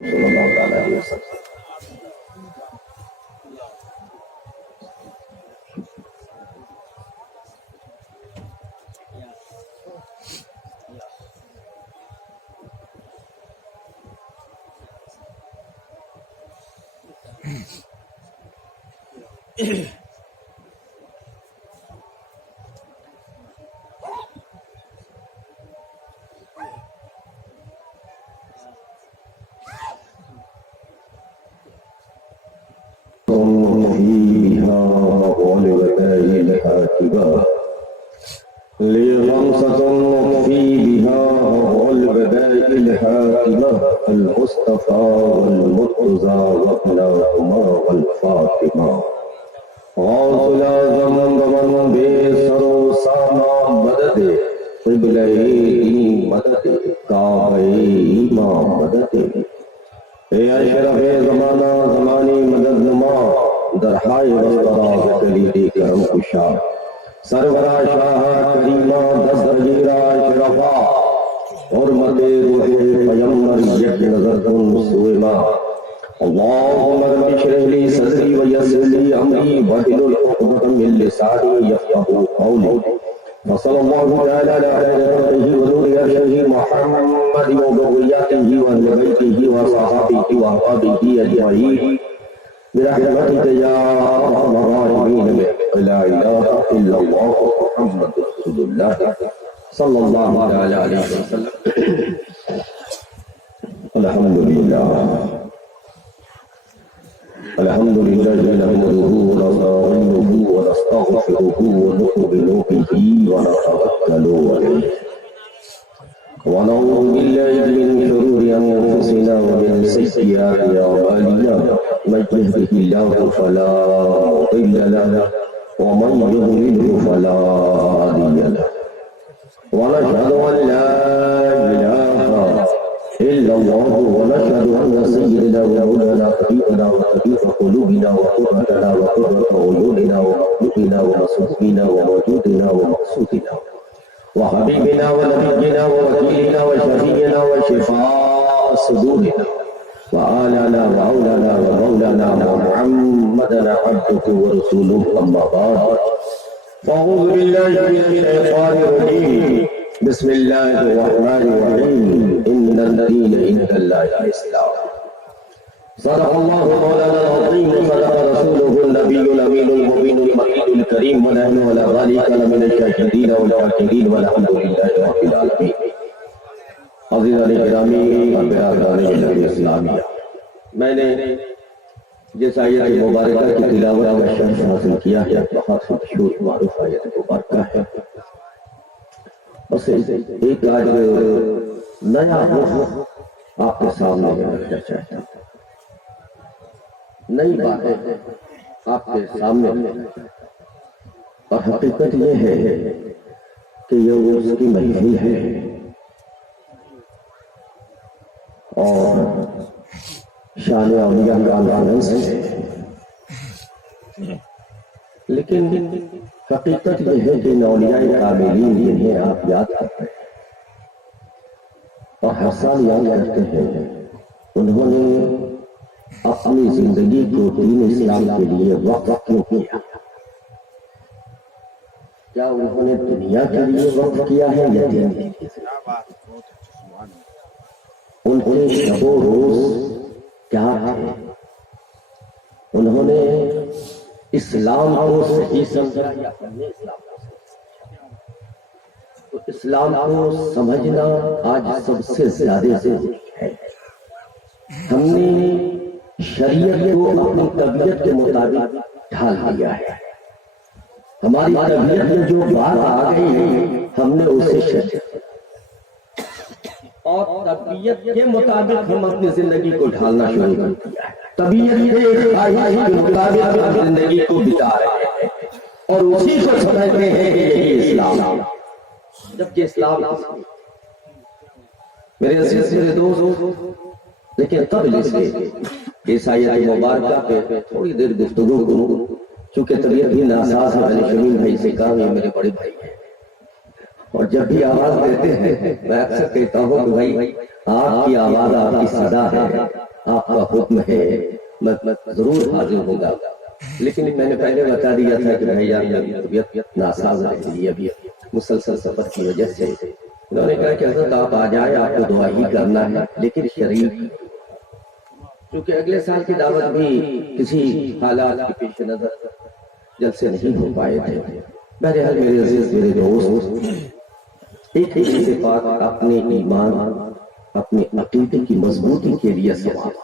صلی اللہ تعالیٰ علیہ وسلم. المصطفى والمرتضى وابناهما والفاطمة غوث الأعظم ومن بسر ساما مدد قبلہ دین مدد کعبہ ایمان مدد اے اشرف زمانہ زمانی مدد نما درہائے وسطرہ کلید کرم کشا سرورہ شاہ کریمہ دس درجیرہ اشرفہ حرمت روح پیمبر یک نظر کن سوئما اللہم رب اشرح لی صدری ویسر لی امری واحلل عقدۃ من لسانی یفقهوا قولی وصلی اللہ تعالی علی خیر خلقہ ونور عرشہ محمد وذریتہ واہل بیتہ وصحابہ واحبابہ اجمعین برحمتک یا ارحم الراحمین لا الہ الا اللہ محمد رسول اللہ صلی اللہ علیہ وسلم. الحمدللہ الحمدللہ نحمدہ ونستعینہ ونستغفرہ ونؤمن بہ ونتوکل علیہ ونعوذ باللہ من شرور انفسنا ومن سیئات اعمالنا من یهده اللہ فلا مضل له ومن یضلل فلا هادی له ونشهد أن لا إله إلا الله ونشهد أن سيدنا ومولانا حبيبنا وحبيب قلوبنا وقرتنا وقرة عيوننا ومخلوقنا ومصطفينا وموجودنا ومقصودنا وحبيبنا ونبينا ووكيلنا وشفينا وشفاء صدورنا وآلنا وعوننا ومولانا ومحمدنا عبده ورسوله أما بعد فأعوذ بالله من الشيطان الرجيم بسم الله الرحمن الرحيم إن الدين عند الله الإسلام صدق الله مولانا العظيم صدق رسوله النبي الأمين المبين المجيد الكريم ونحن على ذلك لمن الشاهدين والشاكرين والحمد لله رب العالمين. عزیزان گرامی اور برادران ملت اسلامیہ، میں نے جس آیت مبارکہ کی تلاوت کا شرف حاصل کیا ہے بہت مشہور معروف آیت مبارکہ ہے. بس ایک آج نیا رخ آپ کے سامنے رکھنا چاہتا ہوں، نئی باتیں آپ کے سامنے، اور حقیقت یہ ہے کہ یہ اس کی محفل ہے اور شان اولیاء کانفرنس ہے، لیکن حقیقت یہ ہے کہ اولیاء کاملین جنہیں آپ یاد کرتے ہیں اور ہر سال یاد کرتے ہیں، انہوں نے اپنی زندگی کو دین اسلام کے لیے وقف کیوں کیا؟ کیا انہوں نے دنیا کے لیے وقف کیا ہے یا دین کے لیے؟ ان کے شب و روز کیا تھے؟ انہوں نے اسلام کو صحیح سمجھا یا اپنے اسلام کو صحیح سمجھا؟ تو اسلام کو سمجھنا آج سب سے زیادہ ضروری ہے. ہم نے شریعت کو اپنی طبیعت کے مطابق ڈھال دیا ہے. ہماری طبیعت میں جو بات آ گئی ہم نے اسے شریعت اور طبیعت کے مطابق ہم اپنی زندگی کو ڈھالنا شروع کر دیا ہے. طبیعت کے خواہش کے مطابق ہم زندگی کو بتا رہے ہیں اور اسی کو سمجھتے ہیں کہ یہی اسلام، جبکہ اسلام میرے عزیز میرے دوست، لیکن قبل اس کے اس آیت مبارکہ پہ تھوڑی دیر گفتگو کروں، چونکہ طبیعت بھی ناساز ہے. میں نے شمیم بھائی سے کہا یہ میرے بڑے بھائی ہیں اور جب بھی آواز دیتے ہیں میں اکثر کہتا ہوں کہ بھائی آپ کی آواز آپ کی صدا ہے آپ کا حکم ہے میں ضرور حاضر ہوں گا، لیکن میں نے پہلے بتا دیا تھا کہ بھائی میری طبیعت ناساز رہتی ہے ابھی مسلسل سفر کی وجہ سے۔ انہوں نے کہا کہ حضرت آپ آ جائیں، آپ کو دعا ہی کرنا ہے، لیکن شریک کیونکہ اگلے سال کی دعوت بھی کسی حالات کے پیش نظر جلسے نہیں ہو پائے تھے۔ بہرحال میرے عزیز میرے دوست، ایک اتفاق اپنے ایمان اپنے عقیدے کی مضبوطی کے لیے سوال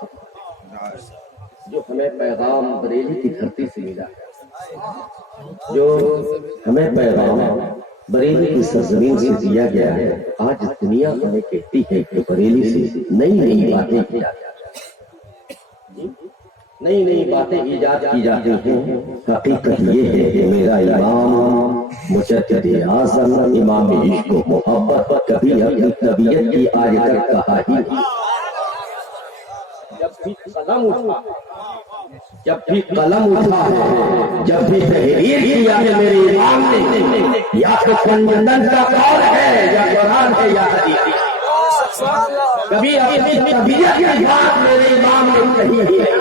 جو ہمیں پیغام بریلی کی دھرتی سے ملا ہے، جو ہمیں پیغام بریلی کی سرزمین سے دیا گیا ہے، آج دنیا ہمیں کہتی ہے کہ بریلی سے نئی باتیں نئی باتیں ایجاد کی جاتی ہیں۔ حقیقت یہ ہے کہ میرا امام مجدد اعظم امام عشق و محبت کبھی اپنی طبیعت کی آج تک کہا ہی نہیں۔ جب بھی قلم اٹھا ہے، جب بھی تحریر کیا ہے میرے امام نے، یا تو کنجندن کا قول ہے یا قرآن ہے یا حدیث، کبھی اپنی طبیعت کی بات میرے امام نے کہی ہے۔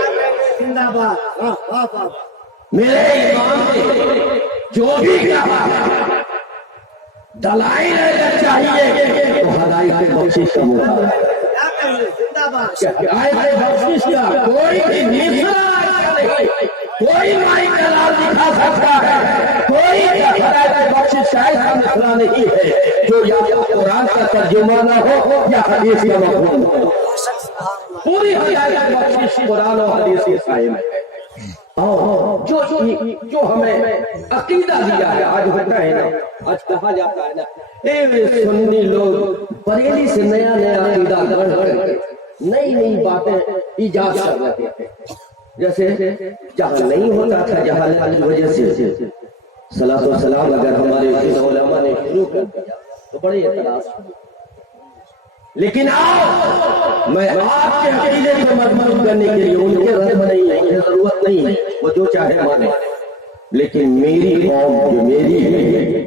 میرے امام نے جو بھی کہا دلائل اگر چاہیے تو ہدایت بخشش کا موقع ہے، ہدایت بخشش کا کوئی بھی مصرع نہیں، کوئی مائی کلال دکھا سکتا ہے، کوئی ہدایت بخشش شاید کا مصرع نہیں ہے جو یا قرآن کا ترجمہ نہ ہو یا حدیث کا مفہوم ہو۔ پوری ہدایت بخشش قرآن و حدیث کی قائم ہے، اور جو ہمیں عقیدہ دیا ہے۔ آج ہوتا ہے نا، آج کہا جاتا ہے نا، اے سنی لوگ بریلی سے نیا عقیدہ گڑھ کر نئی باتیں ایجاد کر رہے ہیں، جیسے جہاں نہیں ہوتا تھا جہالت کی وجہ سے صلاۃ و سلام اگر ہمارے علماء نے شروع کر دیا تو بڑے اعتراض ہوئے، لیکن آؤ میں آپ کے عقیدے کو مضبوط کرنے کے لیے ان کے رد نہیں ہے، انہیں ضرورت نہیں ہے، وہ جو چاہے مانے، لیکن میری قوم جو میری ہے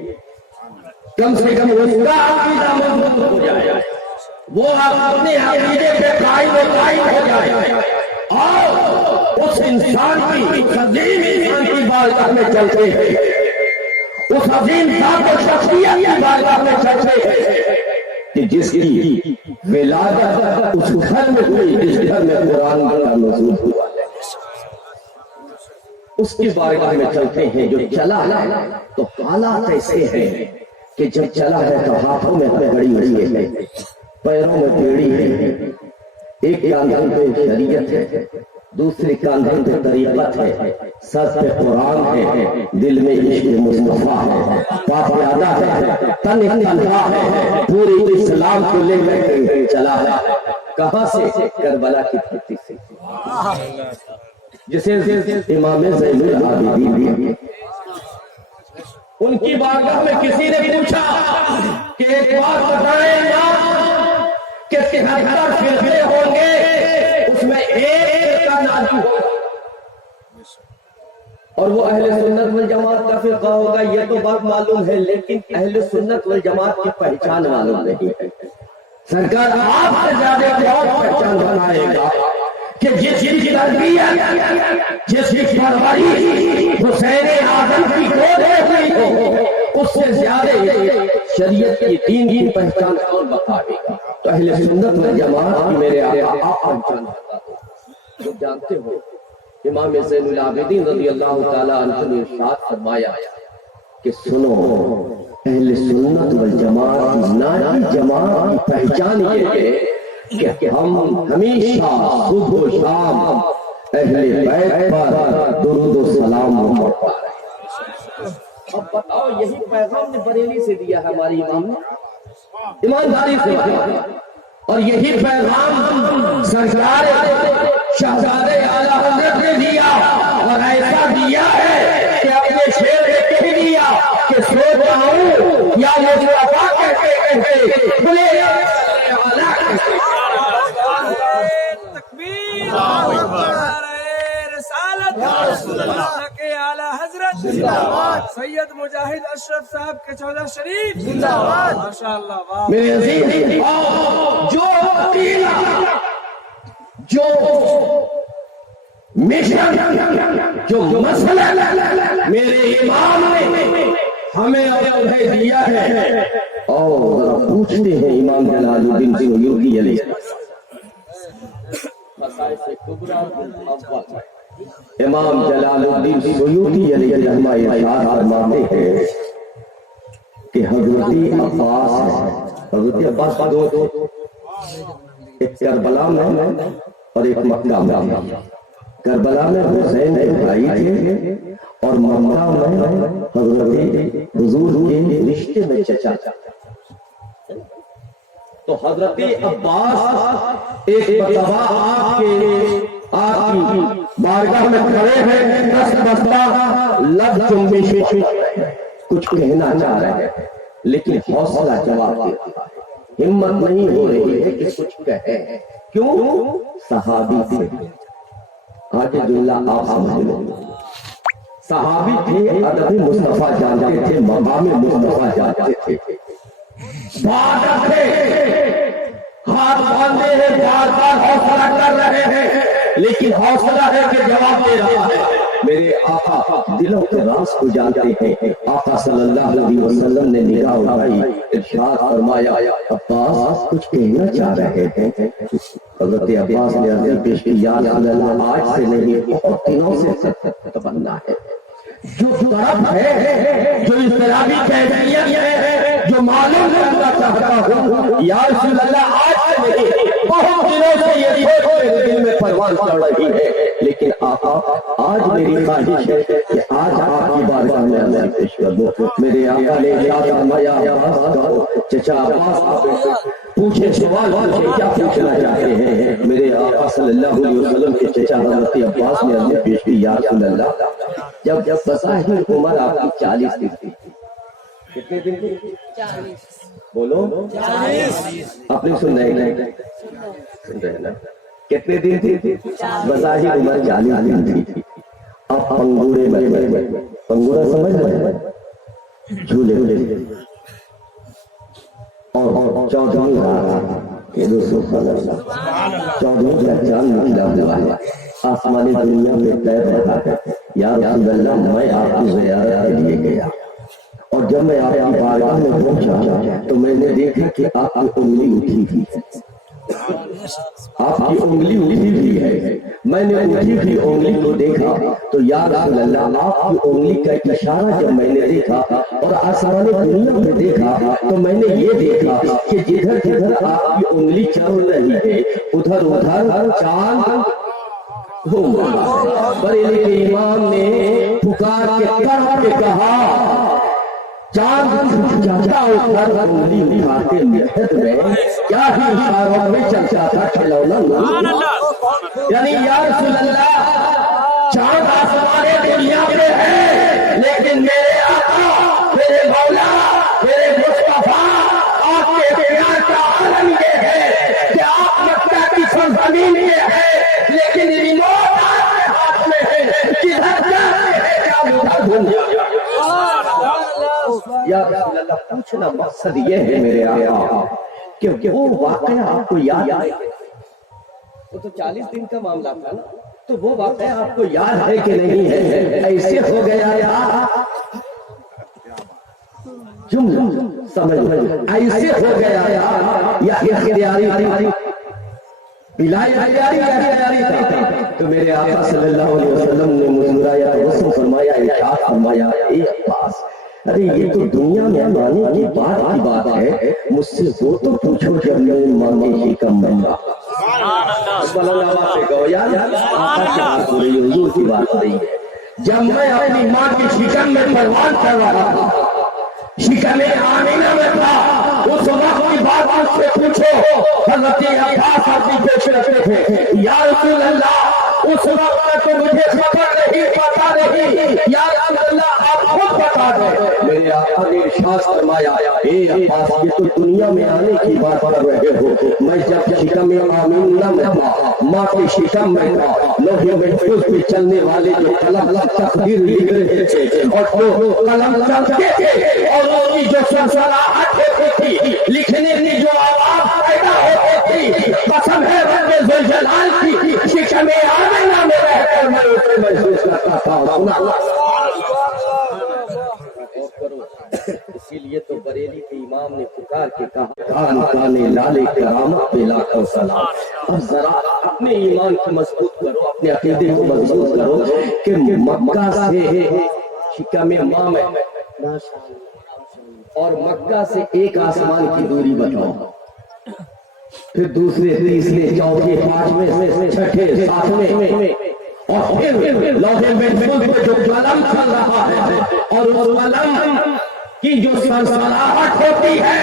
کم سے کم اس کا عقیدہ مضبوط ہو جائے، وہ اپنے عقیدے پہ قائم ہو جائے، اور اس انسان کی عظیم انسان کی بارگاہ میں چلتے ہیں، اس عظیم ذات و شخصیت کی بارگاہ میں چلتے ہیں کہ جس کی ولادت اس گھر میں ہوئی جس گھر میں قرآن کا نزول ہوا، اس کی بارگاہ میں چلتے ہیں جو چلا ہے تو حالات ایسے ہیں کہ جب چلا ہے تو ہاتھوں میں گھڑی ہے، پیروں میں بیڑی ہے، ایک کاندھے پہ شریعت ہے، دوسرے کاندھے پہ طریقت ہے، سر پہ قرآن ہے، دل میں عشق مصطفیٰ ہے، پاک پیادہ ہے، تن کندھا ہے، پورے اسلام کو لے کر چلا ہے۔ کہاں سے؟ کربلا کی دھرتی سے، جسے امام زین العابدین ان کی بارگاہ میں کسی نے پوچھا کہ ایک بات بتائیں امام کہ 73 فرقے ہوں گے، اس میں ایک فرقہ ناجی ہوگا اور وہ اہل سنت والجماعت کا فرقہ ہوگا، یہ تو بات معلوم ہے، لیکن اہل سنت والجماعت کی پہچان معلوم نہیں ہے۔ سرکار آپ سے زیادہ بہت پہچان بنائے گا کہ جس کی تربیت جس کی پرورش حسین اعظم کی گود میں ہوئی ہو، اس سے زیادہ شریعت کی دین کی پہچان کون بتائے گا؟ تو اہل سنت والجماعت کی میرے آقا آپ پہچان بتا دو۔ جو جانتے ہو امام زین العابدین رضی اللہ تعالیٰ عنہ نے ارشاد فرمایا کہ سنو، اہل سنت والجماعت کی ناجی جماعت کی پہچان یہ ہے کہ ہم ہمیشہ صبح و شام اہل بیت پر درود و سلام پڑھتا ہے۔ اب بتاؤ، یہی پیغام نے بریلی سے دیا ہے ہماری امام نے، ایمانداری سے دیا، اور یہی پیغام سرکار شہزادے اعلیٰ حضرت نے دیا، اور ایسا دیا ہے کہ اپنے شعر میں کہہ دیا کہ سو جاؤں یا مصطفیٰ کہتے کہتے کھلے اعلیٰ کہتے۔ تکبیر، اعلیٰ حضرت سید مجاہد اشرف صاحب کے چودہ شریف زندہ باد، ماشاءاللہ۔ میرے عزیز، جو مشن جو مسئلہ میرے امام نے ہمیں اور دیا ہے، اور ذرا پوچھتے ہیں امام جلال الدین سیوطی علیہ امام جلال الدین سیوطی علیہ رحمہ ارشاد فرماتے ہیں کہ حضرت عباس دو ایک کربلا میں اور ایک مکہ میں۔ کربلا میں حسین کے بھائی تھے اور مکہ میں حضرت حضور کے رشتے میں چچا۔ تو حضرت عباس ایک مرتبہ آپ کی بارگاہ میں کھڑے ہیں، دست بستہ لب جنبش کچھ کہنا چاہ رہے ہیں، لیکن حوصلہ جواب دیتا ہے، ہمت نہیں ہو رہی ہے کہ کچھ کہیں۔ کیوں؟ صحابی تھے، آگے جملہ آپ سمجھ لو، صحابی تھے، ادب مصطفیٰ جانتے تھے، مقام مصطفیٰ جانتے تھے، بہادر تھے، ہاتھ باندھے ہیں، بار بار حوصلہ کر رہے ہیں، لیکن حوصلہ ہے کہ جواب دے رہا ہے۔ میرے آقا دلوں کے راز کو جانتے ہیں۔ آقا صلی اللہ علیہ وسلم نے نگاہ اٹھائی، ارشاد فرمایا عباس کچھ کہنا چاہ رہے ہیں؟ حضرت عباس نے عرض پیش کی، یا رسول اللہ آج سے نہیں بہت دنوں سے تمنا ہے، جو طرف ہے، جو اضطرابی کیفیت ہے، جو معلوم کرنا چاہتا ہوں، یا رسول اللہ آج سے نہیں بہت دنوں سے یہ میرے دل میں پروان چڑھ رہی ہے، لیکن آقا آج میری خواہش ہے کہ آج آپ کی بارگاہ میں عرض پیش کر دو۔ میرے آقا نے ارشاد فرمایا عباس کہو، چچا عباس پوچھے، سوال پوچھے، کیا پوچھنا چاہتے ہیں؟ میرے آقا صلی اللہ علیہ وسلم کے چچا حضرت عباس نے عرض پیش کی، یا رسول اللہ جب بظاہر عمر آپ کی 40 دن تھی، کتنے دن تھی؟ 40۔ بولو 40۔ آپ نے سن رہے ہیں نا؟ کتنے دن تھی؟ بظاہر عمر 40 دن تھی۔ اب پنگورے میں، پنگورا سمجھ رہے، جھولے اور 14ویں رات، یہ 14ویں کا چاند نکلا ہوا ہے، آسمانی دنیا میں پیر رکھا ہے۔ یا رسول اللہ میں آپ کی زیارت کے لیے گیا، اور جب میں آپ کی بارگاہ میں پہنچا تو میں نے دیکھا کہ آپ کی انگلی اٹھی تھی، آپ کی انگلی اٹھی ہوئی ہے۔ میں نے اٹھی ہوئی انگلی کو دیکھا تو یا رسول اللہ آپ کی انگلی کا اشارہ جب میں نے دیکھا اور آسمانی دنیا میں دیکھا تو میں نے یہ دیکھا کہ جدھر جدھر آپ کی انگلی چل رہی ہے ادھر ادھر چاند بریلی کے امام نے پکار کے کر کے کہا، چاند چاہتا اتر انگلی اٹھاتے محد میں کیا ہی اشاروں میں چلتا تھا کھلونا نور، یعنی یا رسول اللہ چاند آسمان دنیا میں ہے، لیکن میرے آقا، میرے مولا، میرے مصطفیٰ، آپ کے پیار کا عالم یہ ہے کہ آپ مکہ کی سرزمین میں ہے، لیکن ریموٹ آپ کے ہاتھ میں ہے، کدھر جاتے ہیں کیا ادھر دنیا۔ یا رسول اللہ پوچھنا مقصد یہ ہے میرے آقا کہ وہ واقعہ آپ کو یاد آیا، وہ تو 40 دن کا معاملہ تھا نا، تو وہ واقعہ آپ کو یاد ہے کہ نہیں ہے؟ ایسے ہو گیا یا جملہ سمجھ، ایسے ہو گیا یا اختیاری تھی، بلا اختیاری یا اختیاری تھا؟ تو میرے آقا صلی اللہ علیہ وسلم نے مسکرایا، تبسم فرمایا، ارشاد فرمایا، اے عباس ارے یہ تو دنیا میں مانے کی بات ہے، مجھ سے وہ تو پوچھو جب میں مانگے ہی کم بنگا۔ حضور کی بات ہو رہی ہے، جب میں اپنی ماں کی شکم میں پروان کر رہا تھا، شکم آمینہ میں تھا، اس وقت کی بات مجھ سے پوچھو۔ حضرت عباس اپنی پیش رکھتے تھے، یا رسول اللہ اس وقت تو مجھے خبر نہیں، پتا نہیں، یا رسول اللہ آپ خود بتا دیں۔ میرے آقا نے ارشاد فرمایا، اے عباس یہ تو دنیا میں آنے کی بات کر رہے ہو، میں جب شکم آمینہ میں تھا، ماں کی شکم میں تھا، لوہے محفوظ پہ چلنے والے جو قلم تقدیر لکھ رہے تھے اور وہ قلم چلتے تھے اور ان کی جو سلسلاہٹ ہوتی تھی، لکھنے کی جو آواز پیدا ہوتی تھی، قسم ہے رب ذوالجلال کی، شیشم آمنہ میں رہ کر میں اسے محسوس کرتا تھا. اسی لیے تو بریلی کے امام نے پکار کے کہا کان کانے لالے کرامت پہ لاکھوں سلام. اب ذرا اپنے ایمان کو مضبوط کرو, اپنے عقیدے کو مضبوط کرو کہ مکہ سے شکم ماں میں اور مکہ سے ایک آسمان کی دوری بتاؤ, پھر دوسرے تیسرے چوتھے پانچویں چھٹے ساتویں اور پھر لوح محفوظ پہ جو قلم چل رہا ہے اور اس قلم کی جو سرسراہٹ ہوتی ہے,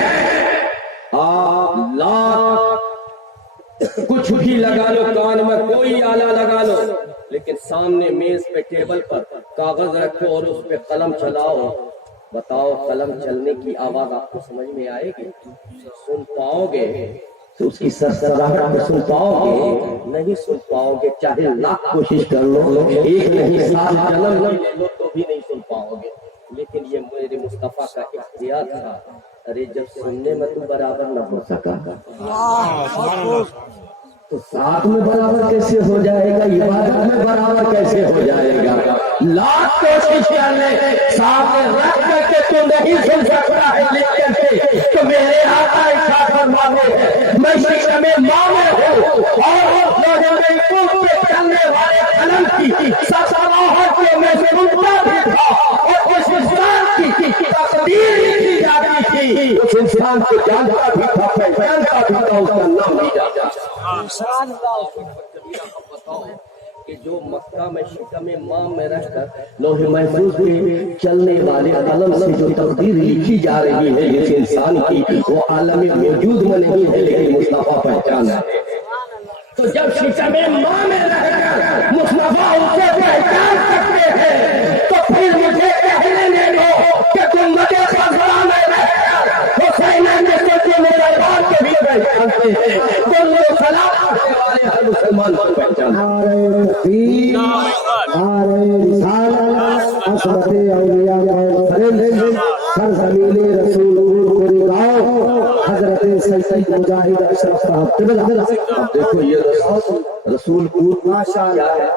آپ لاکھ کچھ بھی لگا لو, کان میں کوئی آلہ لگا لو, لیکن سامنے میز پہ ٹیبل پر کاغذ رکھو اور اس پہ قلم چلاؤ, بتاؤ قلم چلنے کی آواز آپ کو سمجھ میں آئے گی؟ سن پاؤ گے؟ تو اس کی سرسراہٹ میں سن پاؤ گے؟ نہیں سن پاؤ گے, چاہے لاکھ کوشش کر لو, ایک نہیں 7 جنم لے لو تو بھی نہیں سن پاؤ گے. لیکن یہ میرے مصطفیٰ کا اختیار تھا. ارے جب سننے میں تو برابر نہ ہو سکا تو ساتھ میں برابر کیسے ہو جائے گا, عبادت میں برابر کیسے ہو جائے گا؟ لاکھ کوشش کر لے, سامنے رکھ کر کے تو نہیں سن سکتا ہے, لیکن تو میرے آقا ارشاد فرماتے ہیں میں شکم ماں میں ہوں اور پہ چلنے والے قلم کی سرسراہٹ کو میں سنتا بھی تھا, اور اس انسان کی تقدیر لکھی جاتی تھی, اس انسان کو جانتا بھی تھا, پہچانتا بھی تھا, اس کا نام بھی جانتا تھا. کہ جو مکہ میں شکم ماں میں رہ کر لوح محفوظ میں چلنے والے قلم سے جو تقدیر لکھی جا رہی ہے اس انسان کی, وہ عالم موجود میں نہیں ہے لیکن مصطفیٰ پہچانا ہے. تو جب شکم ماں میں رہ کر مصطفیٰ اسے پہچان سکتے ہیں تو پھر مجھے کہنے دو کہ گنبد خضرا میں رہ کر حسین میں سوچے میرے باپ کے بھی پہچانتے ہیں, تو وہ سلام کرنے والے ہر مسلمان کو پہچانتے ہیں. عصمت اولیاء سرزمین رسول حضرت سید مجاہد اشرف صاحب. اب دیکھو یہ رسول پور کیا ہے,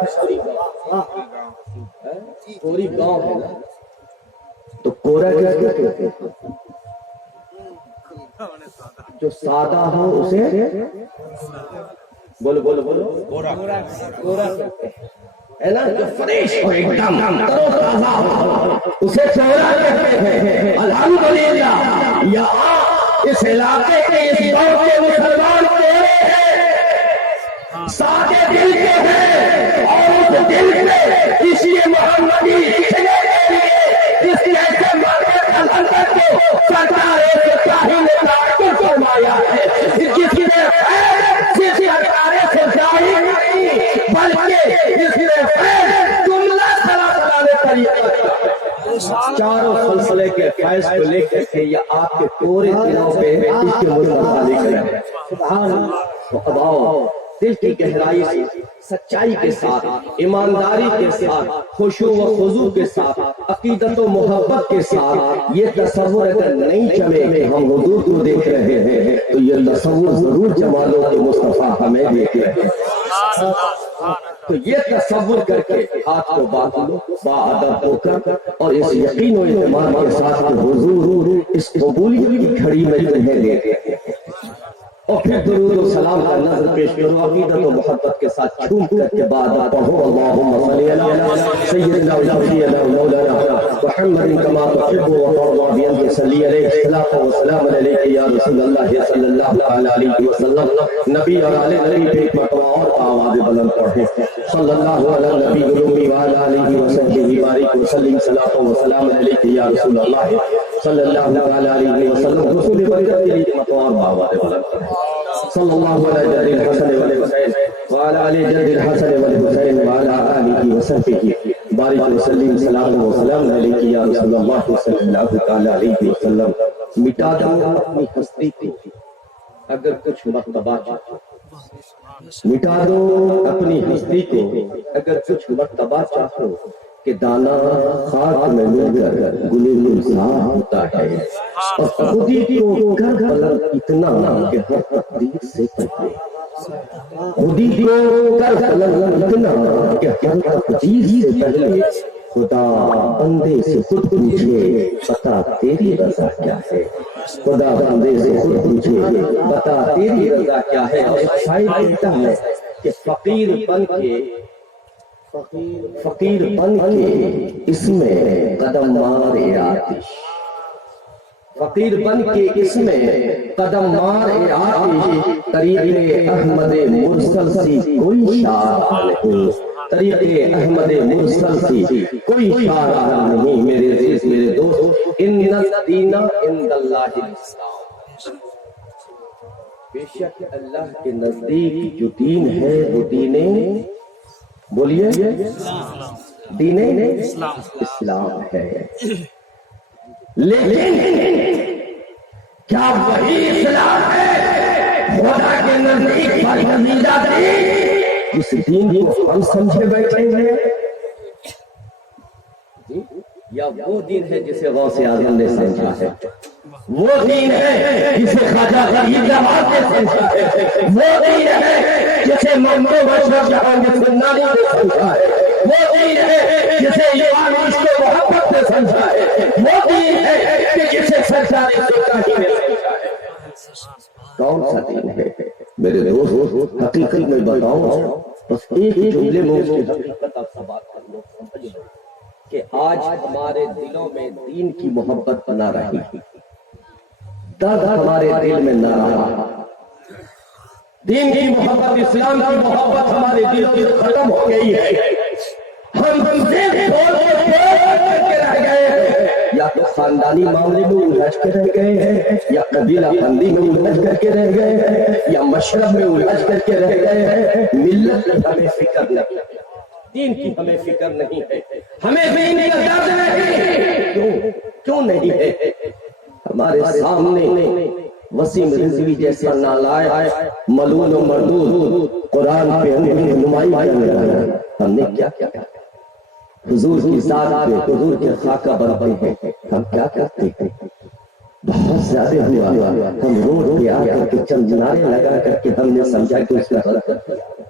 کوری گاؤں ہے نا, تو کورا کیا کہتے ہیں؟ جو سادہ ہو اسے بولو بولو بولو کورا کہتے ہیں, ہے نا, جو فریش اور ایک دم ترو تازہ ہو اسے کورا کہتے ہیں. الحمدللہ یہاں اس علاقے کے اس دور کے مسلمان کورے ہیں, سادے دل کے ہیں, اور اس دل میں اسی محمدی لکھنے کے لیے اس جیسے مرد الحمد کو سرکار ابراہیم نے تعطر فرمایا ہے, جس نے صرف سرکار سے ظاہر نہیں بلکہ جس نے جملہ سلام طریقہ چاروں سلسلے کے فیض کو لے کر کے یہ آپ کے پورے دلوں پہ اس کے مصطفیٰ لکھ رہے ہیں. سبحان اللہ. اباؤ دل کی گہرائی سے سچائی کے ساتھ, ایمانداری کے ساتھ, خشوع و خضوع کے ساتھ, عقیدت و محبت کے ساتھ یہ تصور اگر نہیں چلے کہ ہم حضور کو دیکھ رہے ہیں تو یہ تصور ضرور جما لو کہ مصطفیٰ ہمیں دیکھ رہے ہیں. تو یہ تصور کر کے ہاتھ کو باندھو باادب ہو کر اور اس یقین و اعتماد کے ساتھ کہ حضور اس قبولیت کی گھڑی میں تمہیں دیکھ رہے ہیں, اور پھر درود و سلام کا نظر پیش کرو عقیدت و محبت کے ساتھ جھوم کر کے بعد پڑھو اللہم صلی علی سیدنا و نبینا و مولانا محمد کما تحب و ترضى بأن تصلي عليه الصلاة والسلام عليك یا رسول اللہ صلی اللہ علیہ وسلم. نبی اور آل نبی پہ ایک مرتبہ اور آواز بلند پڑھیں صلی اللہ علی نبی الامی وعلی آلہ وصحبہ بارک وسلم صلاۃ و سلام علیک یا رسول اللہ صلی اللہ علیہ وسلم. رسول برکت کے لیے ایک مرتبہ اور آواز بلند پڑھیں صلی اللہ علی جد الحسن والحسین وعلی آل جد الحسن والحسین وعلی آلہ وصحبہ بارک وسلم صلاۃ و سلام علیک یا رسول اللہ صلی اللہ علیہ وسلم. مٹا دو اپنی ہستی کو اگر کچھ مرتبہ چاہو, مٹا دو اپنی ہستی کو اگر کچھ مرتبہ چاہو, کہ دانا خاک میں مل کر گلے گلزار ہوتا ہے, اور خودی کو کر بلند اتنا کہ ہر تقدیر سے پہلے خودی کو کر اتنا کہ ہر تقدیر سے پہلے خدا بندے سے خود پوچھے بتا تیری رضا کیا ہے. خدا بندے سے خود پوچھے بتا تیری رضا کیا ہے. اور شاید کہتا ہے کہ فقیر بن کے اس میں قدم مارے آتش. فقیر بن کے اس میں قدم مارے آتش. طریق احمد مرسل سی کوئی شارع نہیں. طریق احمد مرسل سی کوئی شارع نہیں. میرے عزیز میرے دوست، ان الدین عند اللہ الاسلام. بے شک اللہ کے نزدیک جو دین ہے وہ دین بولیے دین اسلام ہے. لیکن کیا وہی اسلام ہے خدا کے نزدیک پسندیدہ دین؟ اس دین کو ہم سمجھے بیٹھے ہیں یا وہ دین ہے جسے غوث اعظم نے سمجھا ہے؟ وہ دین ہے جسے خواجہ غریب نواز نے سمجھا ہے؟ وہ دین ہے جسے محمد بشر جہانگیر سنانی نے سمجھا ہے؟ وہ دین ہے جسے امام عشق و محبت نے سمجھا ہے؟ وہ دین ہے کہ جسے سرکار سلطانی نے سمجھا ہے؟ کون سا دین ہے میرے دوست؟ حقیقت میں بتاؤں، بس ایک جملے میں اس کی حقیقت آپ سے بات کر لو، سمجھ لو کہ آج ہمارے دلوں میں دین کی محبت بنا رہی ہے. درد ہمارے دل میں نہ رہا. دین کی محبت، اسلام کی محبت ہمارے دلوں سے ختم ہو گئی ہے. ہم رہ گئے ہیں، یا تو خاندانی معاملے میں الجھ کے رہ گئے ہیں، یا قبیلہ بندی میں الجھ کر کے رہ گئے ہیں، یا مشرب میں الجھ کر کے رہ گئے ہیں. ملت کی ہمیں فکر نہیں، دین کی ہمیں فکر نہیں ہے. ہمیں دین کا درد نہیں. کیوں نہیں ہے؟ ہمارے سامنے وسیم رضوی جیسا نالائق ملعون و مردود قرآن پہ رہنمائی کرنے لگا. ہم نے کیا کیا؟ حضور کی ذات پہ حضور کے خاکہ بنتے ہیں. ہم کیا کرتے ہیں؟ بہت زیادہ ہوا. ہم روڈ پہ آ کر کے چند نعرے لگا کر کے ہم نے سمجھا کہ اس کا رد کر دیا.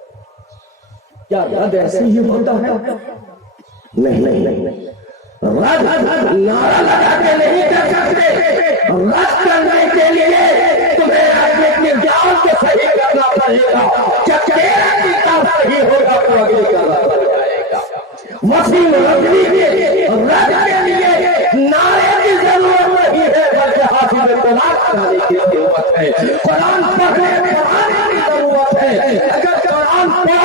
کیا رد ایسے ہی ہوتا ہے؟ نہیں. رد نعرہ لگا کے نہیں کر سکتے. رد کرنے کے لیے تمہیں اپنے کردار کو صحیح کرنا پڑے گا. جب تیرا کردار صحیح ہوگا تو اگلے کا رد ہو جائے گا. وسیم رضوی کے رد کے لیے نعرے کی ضرورت نہیں ہے، بلکہ حافظ قرآن پڑھنے کی ضرورت ہے. قرآن پڑھنے کی ضرورت ہے. اگر قرآن پڑھو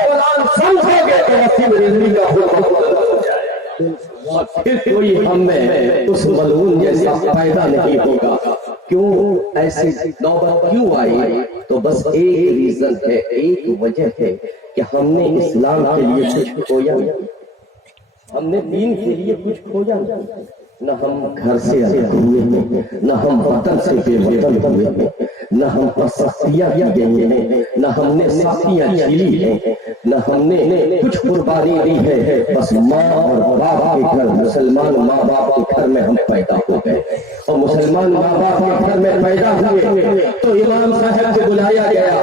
قرآن سمجھو گے تو وسیم رضوی کا حکم ہو جائے گا. پھر کوئی ہم میں اس ملعون جیسا پیدا نہیں ہوگا. کیوں ایسی نوبت کیوں آئی؟ تو بس ایک ریزن ہے، ایک وجہ ہے کہ ہم نے اسلام کے لیے کچھ کھویا، ہم نے دین کے لیے کچھ کھویا. نہ ہم گھر سے الگ ہوئے ہیں، نہ ہم وطن سے بے وطن ہوئے ہیں، نہ ہم پر سختیاں کی گئی ہیں، نہ ہم نے سختیاں جھیلی ہیں، نہ ہم نے کچھ قربانی دی ہے. بس ماں اور باپ کے گھر، مسلمان ماں باپ کے گھر میں ہم پیدا ہو گئے. اور مسلمان ماں باپ کے گھر میں پیدا ہوئے تو امام صاحب کو بلایا گیا.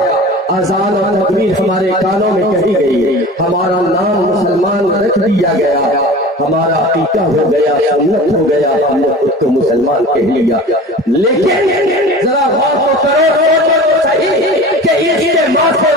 اذان اور تکبیر ہمارے کانوں میں کہی گئی. ہمارا نام مسلمان رکھ دیا گیا. ہمارا عقیقہ ہو گیا، سنت ہو گیا، ہم نے خود کو مسلمان کہہ لیا. لیکن ذرا غور تو کرو صحیح کہ اس کے ماں سے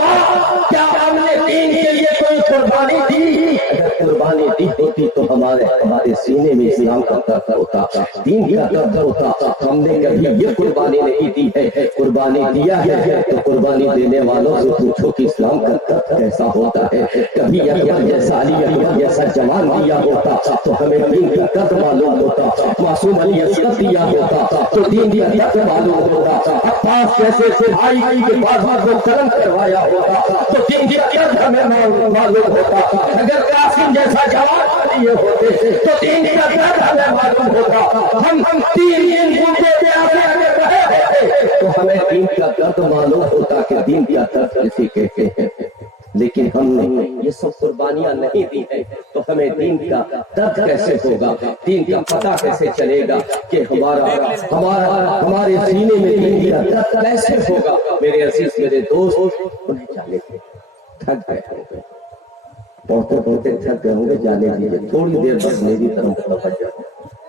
کیا ہم نے دین کے لیے کوئی قربانی دی؟ اگر قربانی دی ہوتی تو ہمارے سینے میں اسلام کا درد ہوتا، دین کا درد ہوتا. ہم نے کبھی یہ قربانی نہیں دی ہے. قربانی دیا ہے تو قربانی دینے والوں سے پوچھو کہ اسلام کا درد کیسا ہوتا ہے. کبھی اکبر جیسا، علی اکبر جیسا جوان دیا ہوتا تو ہمیں دین کا درد معلوم ہوتا. معصوم علی اصغر دیا ہوتا تو دین کا درد معلوم ہوتا. عباس جیسے بھائی کے بعد کرم کروایا ہوتا تو دین کا درد ہمیں معلوم ہوتا. اگر قاسم جیسا جوان دیے ہوتے تو دین کا درد ہمیں معلوم ہوتا. ہم 3 دن گھومتے تھے آگے رہے ہوتے تو ہمیں دین کا درد معلوم ہوتا کہ دین کا درد کسے کہتے ہیں. لیکن ہم نے یہ سب قربانیاں نہیں دی ہیں تو ہمیں دین کا درد کیسے ہوگا؟ دین کا پتہ کیسے چلے گا کہ ہمارے سینے میں دین کا درد کیسے ہوگا؟ میرے عزیز میرے دوست انہیں جانے تھے، تھک گئے ہوں گے، پہنچتے پہنچتے تھک گئے ہوں گے، جانے دیجیے تھوڑی دیر بس میری طرف توجہ۔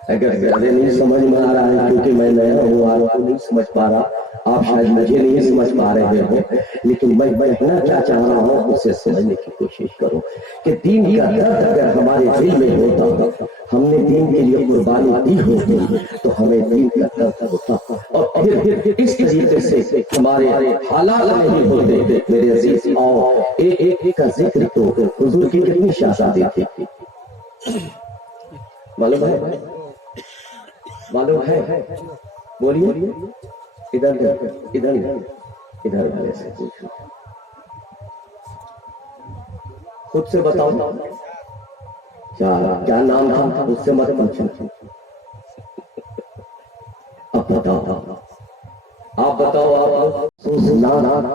اگر زیادہ نہیں سمجھ میں آ رہا ہے کیونکہ میں نیا ہوں، آپ کو نہیں سمجھ پا رہا، آپ شاید مجھے نہیں سمجھ پا رہے ہو، لیکن میں کہنا کیا چاہ رہا ہوں اسے سمجھنے کی کوشش کرو کہ دین کا درد اگر ہمارے دل میں ہوتا، ہم نے دین کے لیے قربانی دی ہوتی تو ہمیں دین کا درد ہوتا، اور پھر اس طریقے سے ہمارے حالات نہیں ہوتے۔ میرے عزیز آؤ ایک کا ذکر تو حضور کی کتنی شہزادی تھی، معلوم ہے؟ معلوم ہے؟ بولیے، ادھر ادھر ادھر والے سے پوچھو، خود سے بتاؤ کیا نام تھا، اس سے مت پوچھو، اب بتاؤ، آپ بتاؤ، آپ سوچنا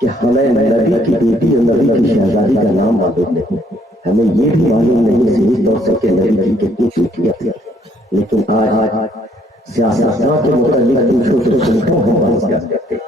کہ ہمیں نبی کی بیٹی اور نبی کی شہزادی کا نام معلوم نہیں، ہمیں یہ بھی معلوم نہیں صحیح طور سے کہ نبی کی کتنی بیٹیاں تھیں، لیکن آج سیاستدان کے متعلق پوچھو تو گھنٹوں ہم بحث کرتے ہیں،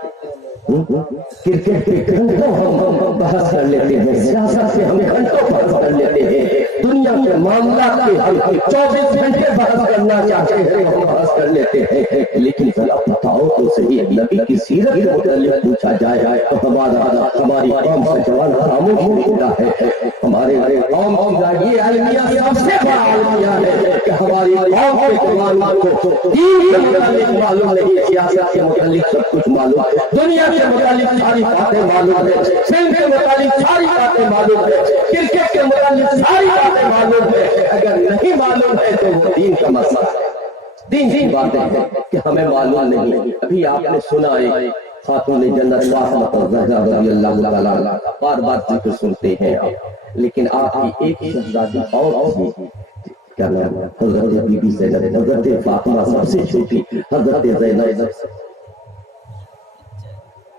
کرکٹ کے گھنٹوں ہم بحث کر لیتے ہیں، سیاست سے ہم گھنٹوں بحث کر لیتے ہیں، دنیا کے معاملات کے ہم 24 گھنٹے بحث کرنا چاہتے ہیں، ہم بحث کر لیتے ہیں، لیکن ذرا بتاؤ تو صحیح نبی کی سیرت کے متعلق پوچھا جائے تو ہماری قوم کا جوان خاموش ہوتا ہے، ہمارے قوم کی یہ المیہ سب سے بڑا المیہ ہے کہ ہماری قوم کے جوانوں کو دین کے متعلق معلوم نہیں، سیاست کے متعلق سب کچھ معلوم ہے، دنیا کے متعلق ساری باتیں معلوم ہے، فلم کے متعلق ساری باتیں معلوم ہے، کرکٹ کے متعلق ساری باتیں معلوم ہے، اگر نہیں معلوم ہے تو وہ دین کا مسئلہ ہے، دین باتیں ہیں کہ ہمیں معلوم نہیں۔ ابھی آپ نے سنا ہے خاتون جنت فاطمہ الزہرا رضی اللہ تعالیٰ عنہا، بار بار ذکر سنتے ہیں آپ، لیکن آپ کی ایک شہزادی اور تھی، کیا نام ہے؟ حضرت بی بی زینب، حضرت فاطمہ سب سے چھوٹی، حضرت زینب،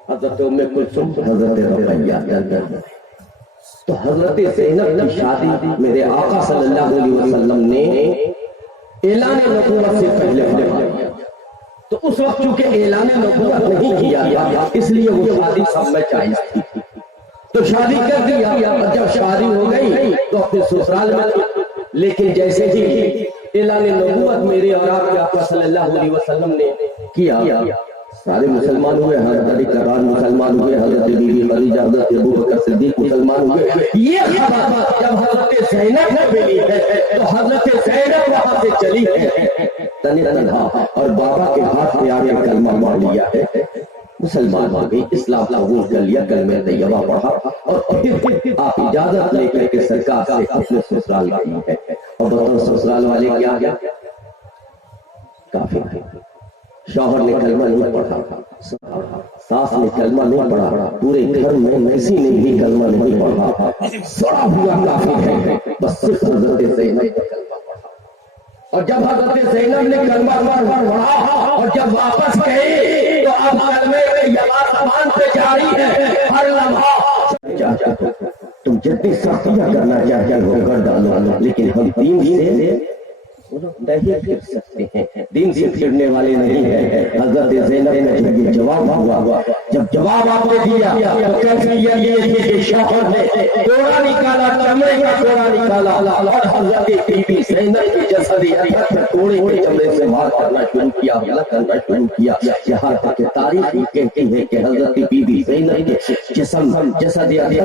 حضرت ام کلثوم، حضرت رقیہ۔ تو حضرت زینب کی شادی میرے آقا صلی اللہ علیہ وسلم نے اعلان نبوت سے پہلے فرمایا، تو اس وقت چونکہ اعلان نبوت نہیں کیا گیا اس لیے وہ شادی سب میں جائز تھی، تو شادی کر دیا، اور جب شادی ہو گئی تو اپنے سسرال میں، لیکن جیسے ہی اعلان نبوت میرے اور آپ کے آقا صلی اللہ علیہ وسلم نے کیا، سارے مسلمان ہوئے، حضرت علی کرام مسلمان ہوئے، حضرت بی بی خدیجہ، حضرت ابو بکر صدیق مسلمان ہوئے، یہ خبر جب حضرت زینب نے ملی ہے تو حضرت زینب وہاں سے چلی ہے تنہا، اور بابا کے ہاتھ میں آ کے کلمہ مار لیا ہے، مسلمان ہو گئی، اسلام قبول کر لیا، کلمہ طیبہ پڑھا، اور پھر آپ اجازت لے کر کے سرکار سے اپنے سسرال گئی ہے، اور بطور سسرال والے کیا کافی ہے، شوہر نے کلمہ نہیں پڑھا، ساس نے کلمہ نہیں پڑھا، پورے گھر میں کسی نے بھی کلمہ نہیں پڑھا، سڑا ہوا کافی ہے، بس صرف حضرت زینب نے کلمہ پڑھا، اور جب حضرت زینب نے کلمہ پڑھا اور جب واپس گئے تو اب کلمے میں زبان سے جاری ہے، ہر لمحہ تم جتنی سختیاں کرنا چاہتے ہو کر ڈالو، لیکن ہم دین سے نہیں پھر سکتے ہیں، دین سے پھرنے والے نہیں ہیں۔ حضرت زینب نے جب یہ جواب ہوا، جب جواب آپ نے دیا تو کیفیت یہ تھی کہ شوہر نے کوڑا نکالا، چمڑے کا کوڑا نکالا، اور حضرت بی بی زینب کی جسد کوڑے کے چمڑے سے وار کرنا شروع کیا، حملہ کرنا شروع کیا، یہاں تک کہ تاریخ یہ کہتی ہے کہ حضرت بی بی زینب کے جسد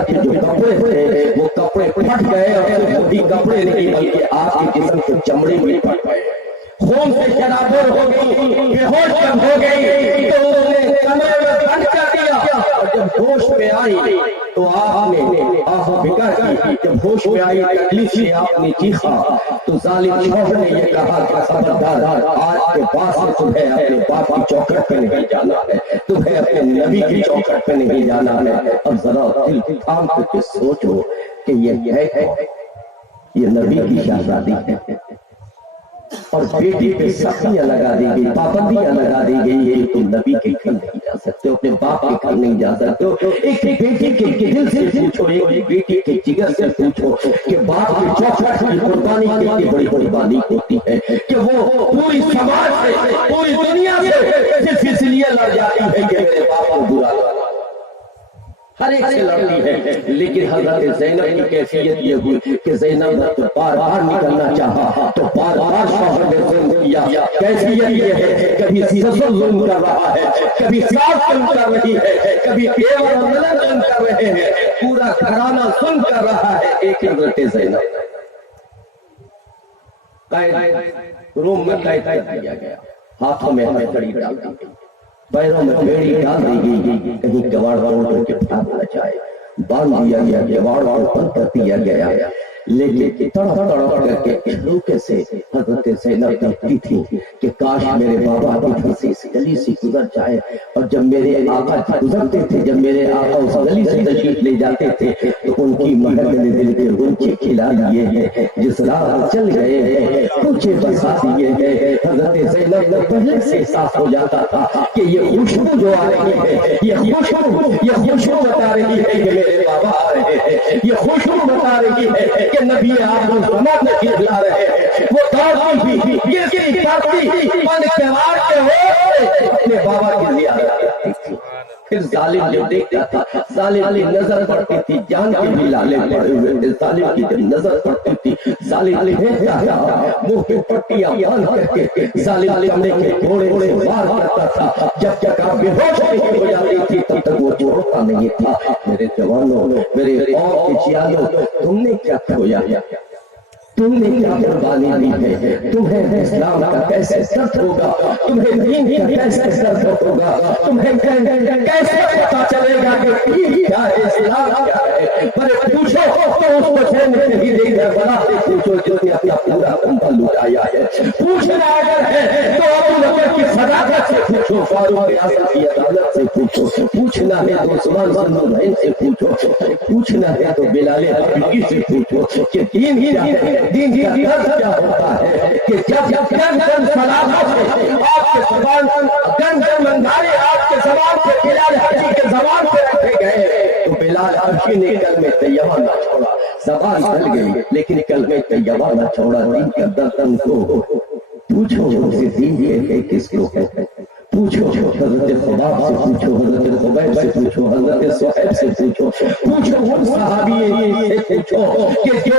کے جو کپڑے تھے وہ کپڑے پھٹ گئے، اور وہی کپڑے نہیں بلکہ آپ کے جسم کے چمڑے بھی پھٹ گئے، خون سے شرابور ہو گئی، بے ہوش جب ہو گئی تو اس نے کمرے میں بند کر دیا، اور جب ہوش میں آئی تو آپ نے آہ بکا کی، جب ہوش میں آئی تکلیف سے آپ نے چیخا، تو ظالم شوہر نے یہ کہا کہ خبردار، آج کے بعد سے تمہیں اپنے باپ کی چوکھٹ پہ نہیں جانا ہے، تمہیں اپنے نبی کی چوکھٹ پہ نہیں جانا ہے۔ اب ذرا دل تھام کر کے سوچو کہ یہ ہے، یہ نبی کی شہزادی ہے، اور بیٹی پہ سختیاں لگا دی گئی، پابندیاں لگا دی گئی کہ تم نبی کے گھر نہیں جا سکتے ہو، اپنے باپ کے گھر نہیں جا سکتے ہو۔ ایک بیٹی کے دل سے پوچھو، ایک بیٹی کے جگر سے پوچھو کہ باپ کی چوکھٹ کی قربانی کتنی بڑی قربانی ہوتی ہے، کہ وہ پوری سماج سے، پوری دنیا سے صرف اس لیے لڑ جاتی ہے کہ میرے باپ کو برا لگا، ہر ایک سے لڑتی ہے، لیکن حضرت زینب کی کیفیت یہ ہوئی کہ زینب نے بار بار نکلنا چاہا تو بار بار شوہر نے ظلم کیا۔ کیفیت یہ ہے کبھی سسر ظلم کر رہا ہے، کبھی ساس ظلم کر رہی ہے، کبھی دیور اور نند ظلم کر رہے ہیں، پورا گھرانہ ظلم کر رہا ہے۔ ایک حضرت زینب روم میں قید کر دیا گیا، ہاتھوں میں ہتھیلی ڈال دی گئی، پیروں میں بیڑی ڈال دی گئی، کہیں کباڑ کر کے بھاگ نہ جائے، باندھ دیا گیا، کباڑ بند کر دیا گیا، لیکن تڑپ کر کے دھوکے سے حضرت زینب کہتی تھی کہ کاش میرے بابا کی گھر سے اس گلی سے گزر جائے، اور جب میرے آقا گزرتے تھے، جب میرے آقا اس گلی سے تشریف لے جاتے تھے تو ان کی مہک نے دل کے غنچے کھلا دیے ہیں، جس راہ چل گئے ہیں کچھ بسا دیے ہیں۔ حضرت زینب نے پہلے سے احساس ہو جاتا تھا کہ یہ خوشبو جو آ رہی ہے، یہ خوشبو بتا رہی ہے کہ میرے بابا آ رہے ہیں، یہ خوشبو بتا رہی ہے کہ نبی آپ کو سمجھ نہیں لا رہے ہیں۔ وہ داڑھی بھی یہ کرتی پن کیوار کے ہو اپنے بابا کی زیارت کرتی تھی۔ پھر ظالم جب دیکھتا تھا، ظالم کی نظر پڑتی تھی، جان کے بھی لالے پڑے ہوئے تھے، ظالم کی جب نظر پڑتی تھی ظالم دیکھتا تھا، منہ پہ پٹیاں باندھ کر کے ظالم چمڑے کے گھوڑے سے وار کرتا تھا، جب تک آپ بے ہوش نہیں ہو جاتی تھی تب تک وہ چھوڑتا نہیں تھا۔ میرے جوانوں، میرے قوم کے جیالوں، تم نے کیا کھویا، تم نے کیا قربانی دی ہے، تمہیں اسلام کا کیسے درد ہوگا، تمہیں دین کا کیسے درد ہوگا، تمہیں کیسے پتا چلے گا کہ دین کیا ہے، اسلام کیا ہے۔ پر پوچھو تو اس کو چین نہیں دے گا، بڑا سے پوچھو جس نے اپنا پورا کنبل لٹایا ہے۔ پوچھنا اگر ہے تو ابو بکر کی صداقت سے پوچھو، فاروق اعظم کی عدالت سے پوچھو، پوچھنا ہے تو عثمان ذو النورین سے پوچھو، پوچھنا ہے تو بلال حبشی سے پوچھو کہ دین کیا ہے، دین کا درد کیا ہوتا ہے کہ جب گن سلامت ہے آپ کے زبان، گن منگارے آپ کے زبان سے بلال حبشی کے زبان سے رکھے گئے تو بلال حبشی نے کلمہ طیبہ نہ چھوڑا، زبان چل گئی لیکن کلمہ طیبہ نہ چھوڑا۔ دین کا درد ان کو پوچھو، اسے دین ہے کس کو کہتے ہیں، پوچھو حضرت خباب سے پوچھو، حضرت خبیب سے پوچھو، حضرت صہیب سے پوچھو، پوچھو ان صحابی سے پوچھو کہ جو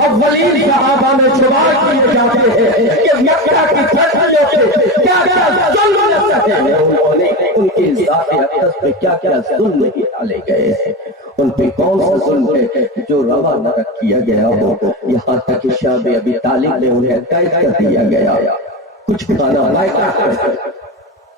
اولین صحابہ میں شمار کیے جاتے ہیں کہ مکہ کی دھرتیوں سے کیا کیا ظلم کرتے ہیں، انہوں نے ان کی ذات اقدس پہ کیا کیا ظلم ڈالے گئے ہیں، ان پہ کون سا ظلم ہے جو روا نہ کیا گیا ہو۔ یہاں تک کہ شعب ابی طالب نے انہیں قید کر دیا گیا، کچھ کھانا بائیکاٹ کر،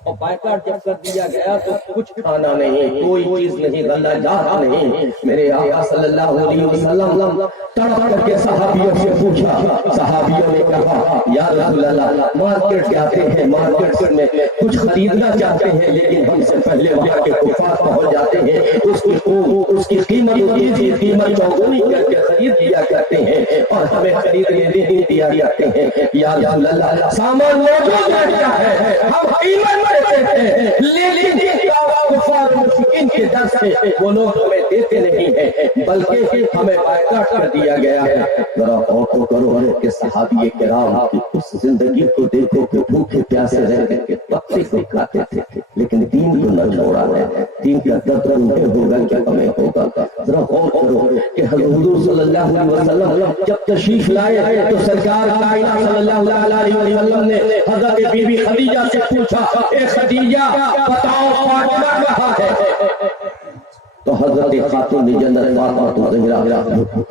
اور بائیکاٹ جب کر دیا گیا تو کچھ کھانا نہیں، کوئی چیز نہیں، غلہ جات نہیں۔ میرے آقا صلی اللہ علیہ وسلم تڑپ کر کے صحابیوں سے پوچھا، صحابیوں نے کہا یا رسول اللہ مارکیٹ جاتے ہیں، مارکیٹ میں کچھ خریدنا چاہتے ہیں لیکن ہم سے پہلے وہاں کے کفار پہنچ جاتے ہیں، اس کی قیمت ہوتی تھی، قیمت چوگنی کر کے خرید دیا کرتے ہیں اور ہمیں خریدنے نہیں دیا کرتے ہیں۔ یا رسول اللہ سامان موجود رہتا ہے، ہم قیمت دیتے ہیں لیکن کفار مشرکین کے در سے وہ لوگ ہمیں دیتے نہیں ہیں بلکہ ہمیں بائیکاٹ کر دیا گیا ہے۔ ذرا غور تو کرو کہ صحابی کرام اس زندگی کو دیکھو کہ بھوکے پیاسے رہ کر کے پتے کو کھاتے تھے لیکن دین کو نہ چھوڑا ہے، دین کا درد انہیں ہوگا کہ ہمیں ہوگا۔ ذرا غور کرو کہ حضور صلی اللہ علیہ وسلم جب تشریف لائے تو سرکار کائنات صلی اللہ علیہ وسلم نے حضرت بی بی خدیجہ سے پوچھا، اے خدیجہ بتاؤ فاطمہ کہاں ہے؟ تو حضرت خاتون جنت فاطمہ الزہرا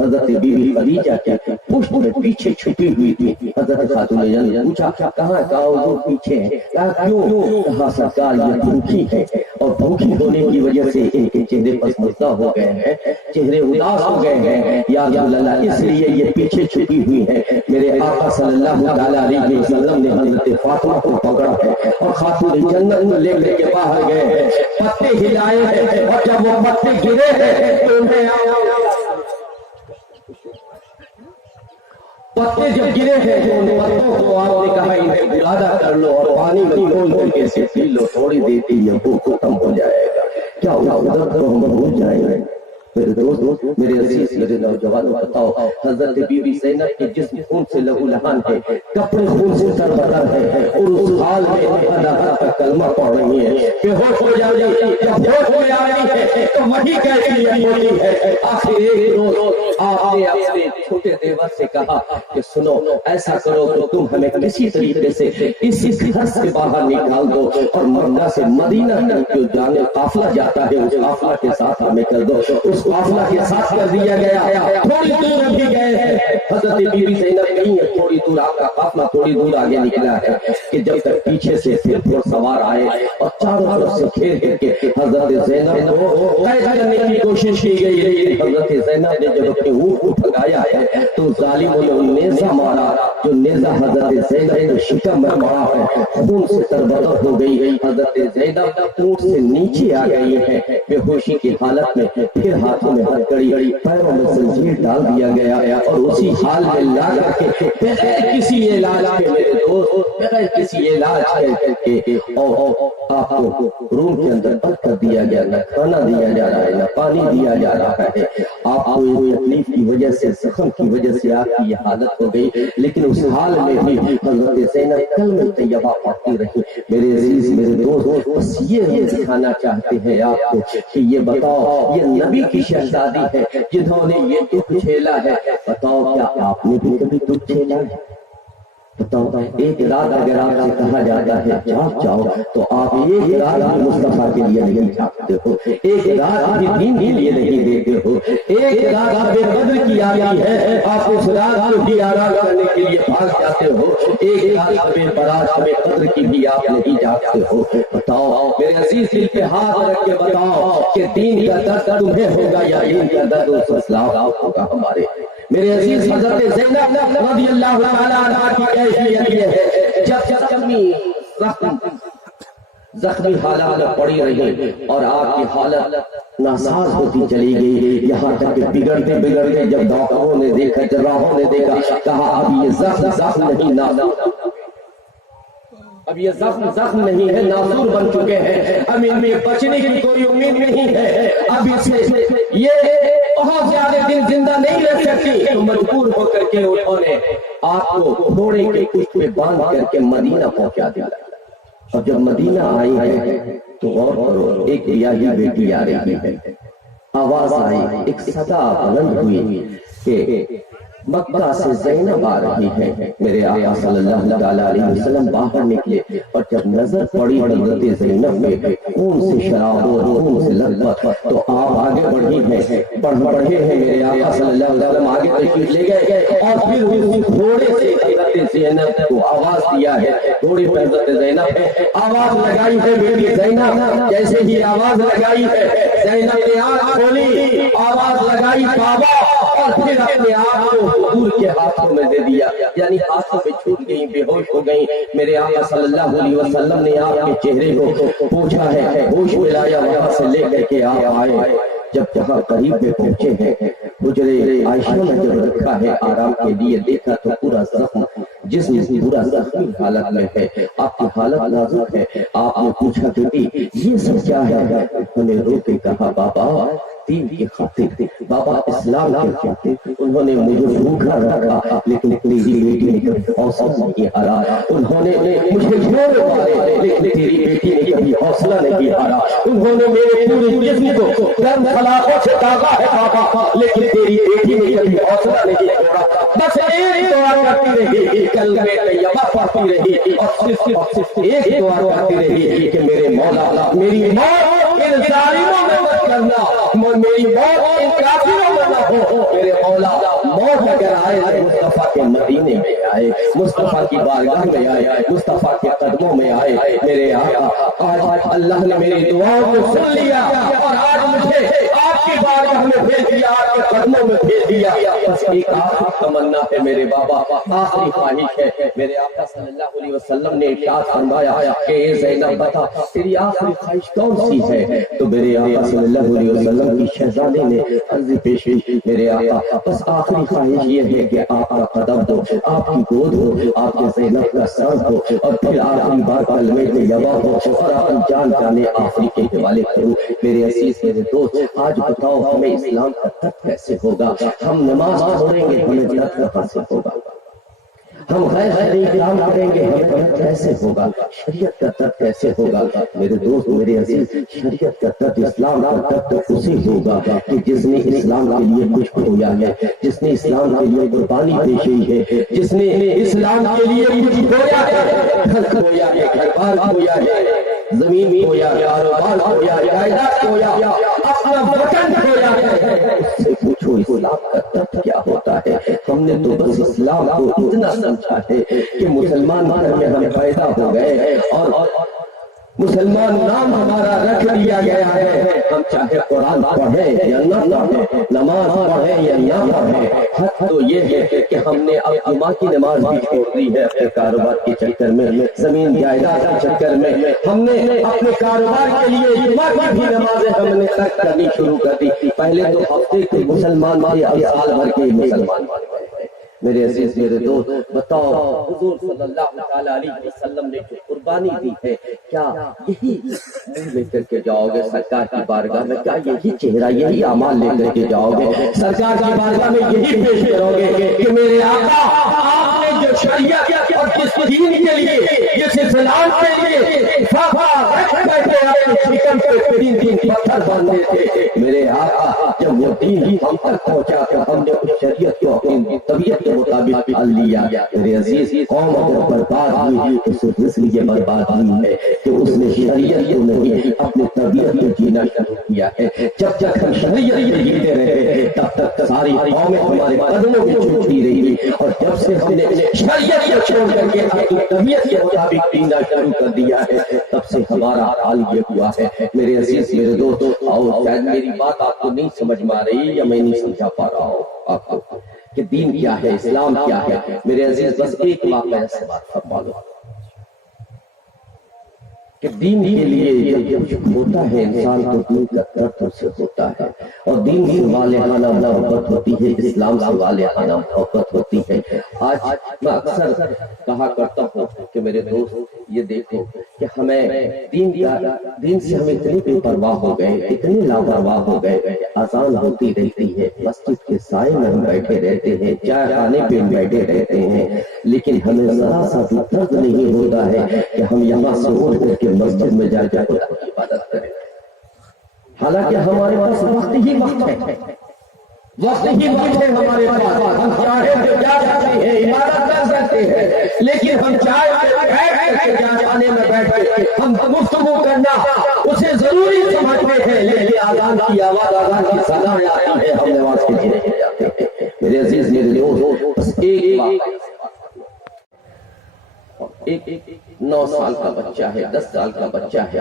حضرت بی بی خدیجہ کے پشت میں پیچھے چھپی ہوئی تھی۔ حضرت خاتون جنت پوچھا کہاں وہ پیچھے ہے، کیوں؟ کہا سرکار یہ بھوکی ہے اور بھوکی ہونے کی وجہ سے ان کے چہرے پسماندہ ہو گئے ہیں، چہرے اداس ہو گئے ہیں یا رسول اللہ، اس لیے یہ پیچھے چھپی ہوئی ہے۔ میرے آقا صلی اللہ علیہ وسلم نے حضرت فاطمہ کو پکڑا ہے اور خاتون جنت کو لے کر کے باہر گئے ہیں، پتے ہلائے ہیں اور جب وہ پتے گرے ہیں تو انہیں پتے جب گرے ہیں تو ان پتوں کو آپ نے کہا انہیں گلادا کر لو اور پانی میں کھول کر کے اسے پی لو، تھوڑی دیر کے یہ بھوک ختم ہو جائے گا۔ کیا ادھر تو ہم بھول جائیں گے؟ میرے دوست، میرے عزیز، میرے نوجوانوں، بتاؤ حضرت بی بی زینب کے جسم خون سے لہو لہان ہے، کپڑے خون سے تربتر ہے، اور اس حال میں اللہ کا کلمہ پڑھ رہی ہے، بے ہوش ہو جاتی ہے، جب ہوش میں آ رہی ہے تو وہی کیفیت ہوتی ہے۔ آخر ایک روز آپ نے اپنے چھوٹے دیور سے کہا کہ سنو، ایسا کرو کہ تم ہمیں کسی طریقے سے اس گھر سے باہر نکال دو، اور مکہ سے مدینہ تک جو جانے قافلہ جاتا ہے اس قافلہ کے ساتھ ہمیں کر دو۔ اس قافلہ کے ساتھ کر دیا گیا۔ تھوڑی دور ابھی گئے ہیں، حضرت بی بی زینب نہیں ہے، تھوڑی دور آپ کا قافلہ تھوڑی دور آگے نکلا ہے کہ جب تک پیچھے سے پھر سوار آئے اور چاروں طرف سے گھیر کر کے حضرت زینب کو قید کرنے کی کوشش کی گئی، لیکن حضرت زینب نے جب اپنے اونٹ کو پھگایا ہے تو ظالموں نے نیزہ مارا، جو نیزہ حضرت زینب کے شکم میں مارا ہے، خون سے تربتر ہو گئی۔ حضرت زینب اونٹ سے نیچے آ گئی ہے، بے ہوشی کی حالت میں، پھر ہاتھوں میں ہتھکڑی، پیروں میں زنجیر ڈال دیا گیا، اور اسی حال میں لا کر کے بغیر کسی علاج کے، میرے دوست، بغیر کسی علاج کے آپ کو روم کے اندر بند کر دیا گیا، نہ کھانا دیا جا رہا ہے، نہ پانی دیا جا رہا ہے۔ آپ کو تکلیف کی وجہ سے، زخم کی وجہ سے آپ کی یہ حالت ہو گئی، لیکن اس حال میں بھی حضرت زینب کلمہ طیبہ پڑھتی رہی۔ میرے عزیز، میرے دوست، بس یہ دکھانا چاہتے ہیں آپ کو کہ یہ بتاؤ، یہ نبی کی شہزادی ہے جنہوں نے یہ دکھ جھیلا ہے، بتاؤ کیا آپ نے بھی کبھی دکھ جھیلا ہے؟ بتاؤ، ایک رات اگر آپ سے کہا جاتا ہے جاگ جاؤ تو آپ ایک رات بھی مصطفیٰ کے لیے نہیں جاگتے ہو، ایک رات بھی دین کے لیے نہیں دیتے ہو، ایک رات بے قدر کی آئی ہے، آپ اس رات کو بھی آرام کرنے کے لیے بھاگ جاتے ہو، ایک رات بے برات بے قدر کی بھی آپ نہیں جاگتے ہو۔ بتاؤ میرے عزیز، دل پہ ہاتھ رکھ کے بتاؤ کہ دین کا درد تمہیں ہوگا یا دین کا درد اس اسلام ہوگا ہمارے؟ میرے عزیز، حضرت زینب رضی اللہ تعالیٰ عنہ کی کیفیت یہ ہے، جب زخمی حالات میں پڑی رہی اور آپ کی حالت ناساز ہوتی چلی گئی، یہاں تک کہ بگڑتے بگڑتے جب ڈاکٹروں نے دیکھا، جراحوں نے دیکھا، کہا اب یہ زخم نہیں، اب یہ زخم نہیں ہے، ناسور بن چکے ہیں، اب ان میں بچنے کی کوئی امید نہیں ہے، اب اسے یہ بہت زیادہ دن زندہ نہیں رہ سکتی، تو مجبور ہو کر کے انہوں نے آپ کو گھوڑے کے کچھ پہ باندھ کر کے مدینہ پہنچا دیا۔ اور جب مدینہ آئی ہے تو غور کرو، ایک بیاہی بیٹی آ رہی ہے، آواز آئی، ایک صدا بلند ہوئی کہ مکہ سے زینب آ رہی ہے۔ میرے آقا صلی اللہ علیہ وسلم باہر نکلے اور جب نظر پڑی حضرت زینب میں خون سے شراب اور خون سے لذت، تو آپ آگے بڑھے ہیں، میرے آقا صلی اللہ علیہ وسلم آگے تشریف لے گئے اور پھر اس گھوڑے سے حضرت زینب کو آواز دیا ہے، گھوڑے پر حضرت زینب ہے، آواز لگائی ہے بیٹی زینب، جیسے ہی آواز لگائی ہے زینب نے آنکھ کھولی، آواز لگائی بابا، اور پھر اپنے آپ کو حضور کے ہاتھوں میں دے دیا، یعنی ہاتھوں میں چھوٹ گئی، بے ہوش ہو گئی۔ میرے آقا صلی اللہ علیہ وسلم نے آپ کے چہرے کو پوچھا ہے، ہوش میں لایا، وہاں سے لے کر کے آپ آئے، جب جہاں قریب میں پہنچے ہیں، حجرے عائشہ میں جب رکھا ہے آرام کے لیے، دیکھا تو پورا زخم، جسم پورا زخمی حالت میں ہے، آپ کی حالت نازک ہے۔ آپ نے پوچھا کہ یہ سب کیا ہے؟ انہوں نے رو کے کہا بابا دین کی خاطر، بابا اسلام کے خاطر انہوں نے مجھے بھوکا رکھا، لیکن تیری بیٹی نے کبھی حوصلہ نہیں ہارا، انہوں نے مجھے گھوڑے مارے، لیکن تیری بیٹی نے کبھی حوصلہ نہیں ہارا، انہوں نے میرے پورے جسم کو گرم سلاخوں سے داغا ہے بابا، لیکن تیری بیٹی نے کبھی حوصلہ نہیں چھوڑا، بس ایک دعا کرتی رہی، کلمہ طیبہ پڑھتی رہی، اور صرف ایک دعا کرتی رہی کہ میرے مولا میری موت ان ظالموں میں مت کرنا، میری موت ان کافروں میں نہ ہو، میرے مولا موت اگر آئے تو مصطفیٰ کے مدینے میں آئے، مصطفیٰ کی بارگاہ میں آئے، مصطفیٰ کے قدموں میں آئے۔ میرے آقا آج اللہ نے میری دعاؤں کو سن لیا اور آج مجھے آپ کی بارگاہ میں بھیج دیا، آپ کے قدموں میں بھیج دیا، بس ایک آخری تمنا ہے میرے بابا، آخری خواہش ہے۔ میرے آقا صلی اللہ علیہ وسلم نے ارشاد فرمایا کہ اے زینب بتا تیری آخری خواہش کون سی ہے؟ تو میرے آقا صلی اللہ علیہ وسلم کی شہزادی نے عرض پیش کی، میرے آقا بس آخری خواہش خواہش یہ ہے کہ آپ کا قدم ہو، آپ کی گود ہو، آپ کے زینب کا سر ہو، اور پھر آخری بار کلمہ طیبہ ہو اور آپ جان جانے آخری کے حوالے کروں۔ میرے عزیز میرے دوست، آج بتاؤ ہمیں اسلام کا درد کیسے ہوگا؟ ہم نماز پڑھیں گے ہمیں درد کہاں سے ہوگا؟ ہم غیر شرعی کام کریں گے ہمیں درد کیسے ہوگا؟ شریعت کا درد کیسے ہوگا؟ میرے دوست میرے عزیز، شریعت کا درد، اسلام کا درد تو اسی ہوگا کہ جس نے اسلام کے لیے کچھ کھویا ہے، جس نے اسلام کے لیے قربانی پیشی ہے، جس نے اسلام کے لیے کچھ کھویا ہے، گھر کھویا ہے، گھر بار کھویا ہے، زمین کھویا، کاروبار کھویا، جائیداد کھویا، اپنا وطن کھویا ہے، اس سے پوچھو اسلام کا درد کیا ہوتا ہے؟ ہم نے تو بس اسلام کو اتنا سمجھا ہے کہ مسلمان گھر میں ہم پیدا ہو گئے اور مسلمان نام ہمارا رکھ دیا گیا ہے، ہم چاہے قرآن پڑھیں یا نہ پڑھیں، نماز پڑھیں یا نہ پڑھیں، حق تو یہ ہے کہ ہم نے اب جمعہ کی نماز بھی چھوڑ دی ہے اپنے کاروبار کے چکر میں، زمین جائیداد کے چکر میں، ہم نے اپنے کاروبار کے لیے جمعہ کی بھی نمازیں ہم نے ترک کرنی شروع کر دی۔ پہلے تو ہفتے کے مسلمان تھے، اب سال بھر کے مسلمان بن گئے۔ میرے عزیز میرے دوست، بتاؤ حضور صلی اللہ علیہ وسلم نے جو قربانی دی ہے، کیا یہی لے کر کے جاؤ گے سرکار کی بارگاہ میں؟ کیا یہی چہرہ، یہی اعمال لے کر کے جاؤ گے سرکار کی بارگاہ میں؟ یہی پیش کرو گے کہ میرے آقا آپ نے جو شریعت اور جس دین کے لیے، جس اسلام کے لیے صفا رکھ بیٹھے اپنے شکم پہ تین تین پتھر باندھے تھے، میرے آقا جب وہ دین ہم تک پہنچا تو ہم نے اس شریعت کو اپنی طبیعت کے مطابق پال لیا۔ میرے عزیز، قوم اگر برباد ہوئی تو صرف اس لیے برباد ہوئی ہے کہ اس نے شریعت کو نہیں اپنی طبیعت کو جینا شروع کیا ہے۔ جب تک ہم شریعت کو جیتے رہے تب تک ساری قومیں ہمارے قدموں میں چھوٹتی رہی، اور جب سے ہم نے شریعت کو چھوڑ کر کے اپنی طبیعت کے مطابق جینا شروع کر دیا ہے تب سے ہمارا حال یہ ہوا ہے۔ میرے عزیز میرے دوست، اور شاید میری بات آپ کو نہیں سمجھ میں آ رہی یا میں نہیں سمجھا پا رہا ہوں آپ کو کہ دین کیا ہے، اسلام کیا ہے۔ میرے عزیز بس ایک واقعہ سے بات فرما لو کہ دین کے لیے جب کچھ ہوتا ہے انسان تو دین کا درد اسے ہوتا ہے، اور دین سے والہانہ محبت ہوتی ہے، اسلام سے والہانہ محبت ہوتی ہے۔ آج میں اکثر کہا کرتا ہوں کہ میرے دوست یہ دیکھو کہ ہمیں دین سے ہم اتنے بے پرواہ ہو گئے، اتنے لاپرواہ ہو گئے، اذان ہوتی رہتی ہے، مسجد کے سائے میں ہم بیٹھے رہتے ہیں، چائے خانے پہ بیٹھے رہتے ہیں، لیکن ہمیں ذرا سا بھی درد نہیں ہوتا ہے کہ ہم یہاں سے اٹھ کر کے مسجد میں جا کے خدا کی عبادت کریں، حالانکہ ہمارے پاس وقت ہی وقت ہے، وقت ہی وقت ہے ہمارے پاس، ہم چاہے تو جا سکتے ہیں، عبادت کر سکتے ہیں، لیکن ہم چاہے خانے میں بیٹھ کے ہم گفتگو کرنا اسے ضروری سمجھتے ہیں، لیکن آذان کی آواز، آذان کی صدا آتی ہے، ہم نماز کے لیے نہیں جاتے ہیں۔ میرے عزیز میرے دوست، بس ایک 9 سال کا بچہ ہے، 10 سال کا بچہ ہے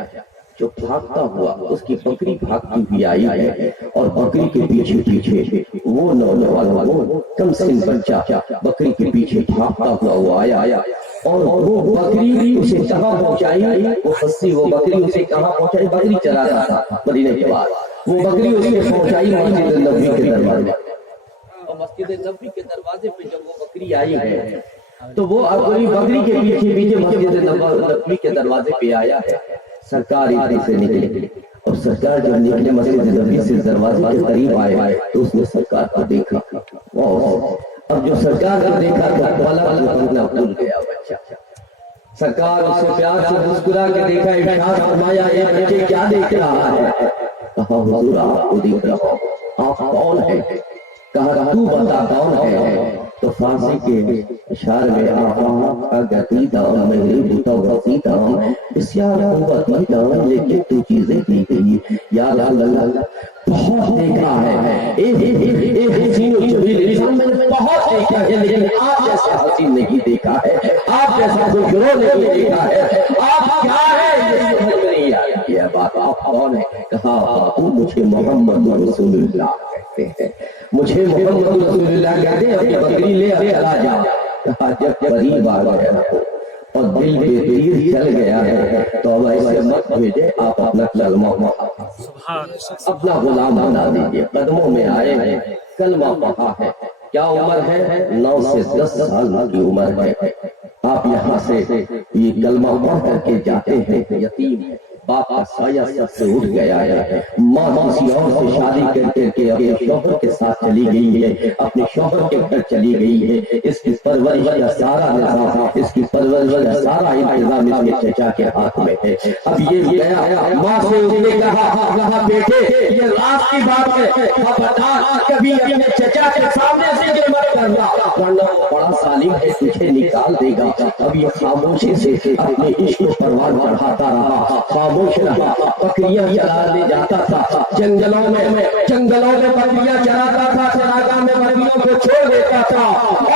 جو بھاگتا ہوا، اس کی بکری بھاگتی ہوئی آئی ہے، اور بکری کے پیچھے پیچھے وہ نوجوان، وہ کم سن بچہ بکری کے پیچھے بھاگتا ہوا وہ آیا، اور وہ بکری اسے کہاں پہنچائی، وہ خصی وہ بکری اسے کہاں پہنچائی، بکری چلا رہا تھا مدینے کے بعد، وہ بکری اسے پہنچائی مسجد نبوی کے دروازے، اور مسجد نبوی کے دروازے پہ جب وہ بکری آئی ہے تو وہ اپنی بکری کے پیچھے پیچھے مسجد نبوی کے دروازے پہ آیا ہے۔ سرکار ادھر سے نکلے، اور سرکار جب نکلے مسجد نبوی سے دروازے کے قریب آئے تو اس نے سرکار کو دیکھا، اب جو سرکار کو دیکھا تو اپنا بھول گیا بچہ، سرکار اسے پیار سے مسکرا کے دیکھا، ارشاد فرمایا اے بچے کیا دیکھ رہا ہے؟ کہا حضور آپ کو دیکھ رہا ہوں، آپ کون ہیں؟ کہا تو بتا کون ہے؟ تو فارسی کے اشارے میں آقا گتی دام میری بوتا وقتی دام بسیار قوتی دام، لیکن تو چیزیں دی گئی یا اللہ بہت دیکھا ہے، ایک حسین و جمیل انسان میں نے بہت دیکھا ہے، لیکن آپ جیسا حسین نہیں دیکھا ہے، آپ جیسا خوشرو نہیں دیکھا ہے، آپ کیا ہے یہ سمجھ میں نہیں آئی یہ بات، آپ کون ہے؟ کہا آپ مجھے محمد رسول اللہ کہتے ہیں، مجھے محمد رسول اللہ کہتے ہیں، اپنی بکری لے چلا جا۔ کہا جب قریب آ گیا ہو اور دل پہ تیر چل گیا ہے تو اب ایسے مت بھیجے، آپ اپنا کلمہ اپنا غلام بنا دیجئے، قدموں میں آئے ہیں، کلمہ پڑھا ہے، کیا عمر ہے؟ 9 سے 10 سال کی عمر ہے. آپ یہاں سے یہ کلمہ پڑھ کر کے جاتے ہیں. یتیم ہے، باپ کا سایہ سر سے اٹھ گیا ہے، ماں کسی اور سے شادی کر کے اپنے شوہر کے ساتھ چلی گئی ہے، اپنے شوہر کے گھر چلی گئی ہے. اس کی پرورش کا سارا نظام، اس کی پرورش کا سارا انتظام اس کے چچا کے ہاتھ میں ہے. اب یہ گیا، ماں سے اس نے کہا بیٹے یہ رات کی بات ہے، خبردار کبھی اپنے چچا کے سامنے سے یہ مت کرنا ورنہ وہ بڑا ظالم ہے، تجھے نکال دے گا. اب یہ خاموشی سے اپنے عشق و پروان بڑھاتا رہا، خاموش رہا. بکریاں چرانے جاتا تھا جنگلوں میں بکریاں چراتا تھا، چراگاہ میں بکریوں کو چھوڑ دیتا تھا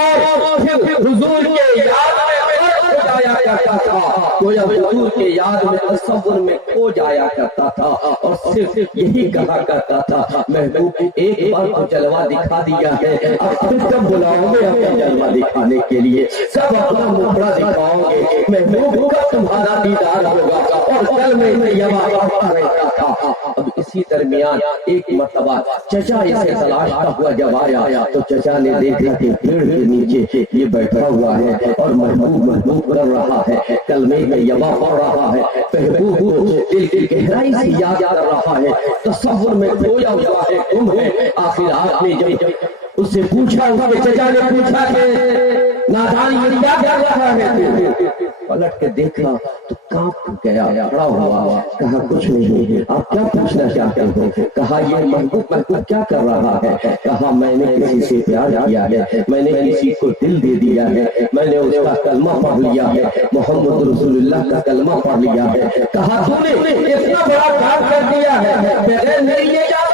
اور پھر حضور کے یاد میں جایا کرتا تھا. گویا حضور کے یاد میں تصور میں کھو جایا کرتا تھا اور صرف یہی کہا کرتا تھا محبوب ایک بار تو جلوہ دکھا دیا ہے، اب پھر کب بلاؤ گے اپنا جلوہ دکھانے کے لیے، سب اپنا مکھڑا دکھاؤ گے محبوب کا تمہارا دیدار ہوگا. اور کل میں پڑھتا رہتا تھا. اب اسی درمیان ایک مرتبہ چچا اسے تلاشتا ہوا جب آیا تو چچا نے دیکھا کہ پیڑ کے نیچے یہ بیٹھا ہوا ہے اور محبوب کر رہا ہے، کلمے میں یما پڑھ رہا ہے، محبوب کو دل کی گہرائی سے یاد کر رہا ہے، تصور میں کھویا ہوا ہے، گم ہے. آخر آپ نے جب اس سے پوچھا ہوا کہ چچا نے پوچھا کہ نادان یہ کیا کر رہا ہے، پلٹ کے دیکھا تو کانپ گیا، کھڑا ہوا، کہا کچھ نہیں، آپ کیا پوچھنا چاہتے ہو؟ کہا یہ محبوب کیا کر رہا ہے؟ کہا میں نے کسی سے پیار کیا ہے، میں نے کسی کو دل دے دیا ہے، میں نے اس کا کلمہ پڑھ لیا ہے، محمد رسول اللہ کا کلمہ پڑھ لیا ہے. کہا تو نے اتنا بڑا کام کر دیا ہے بغیر میری اجازت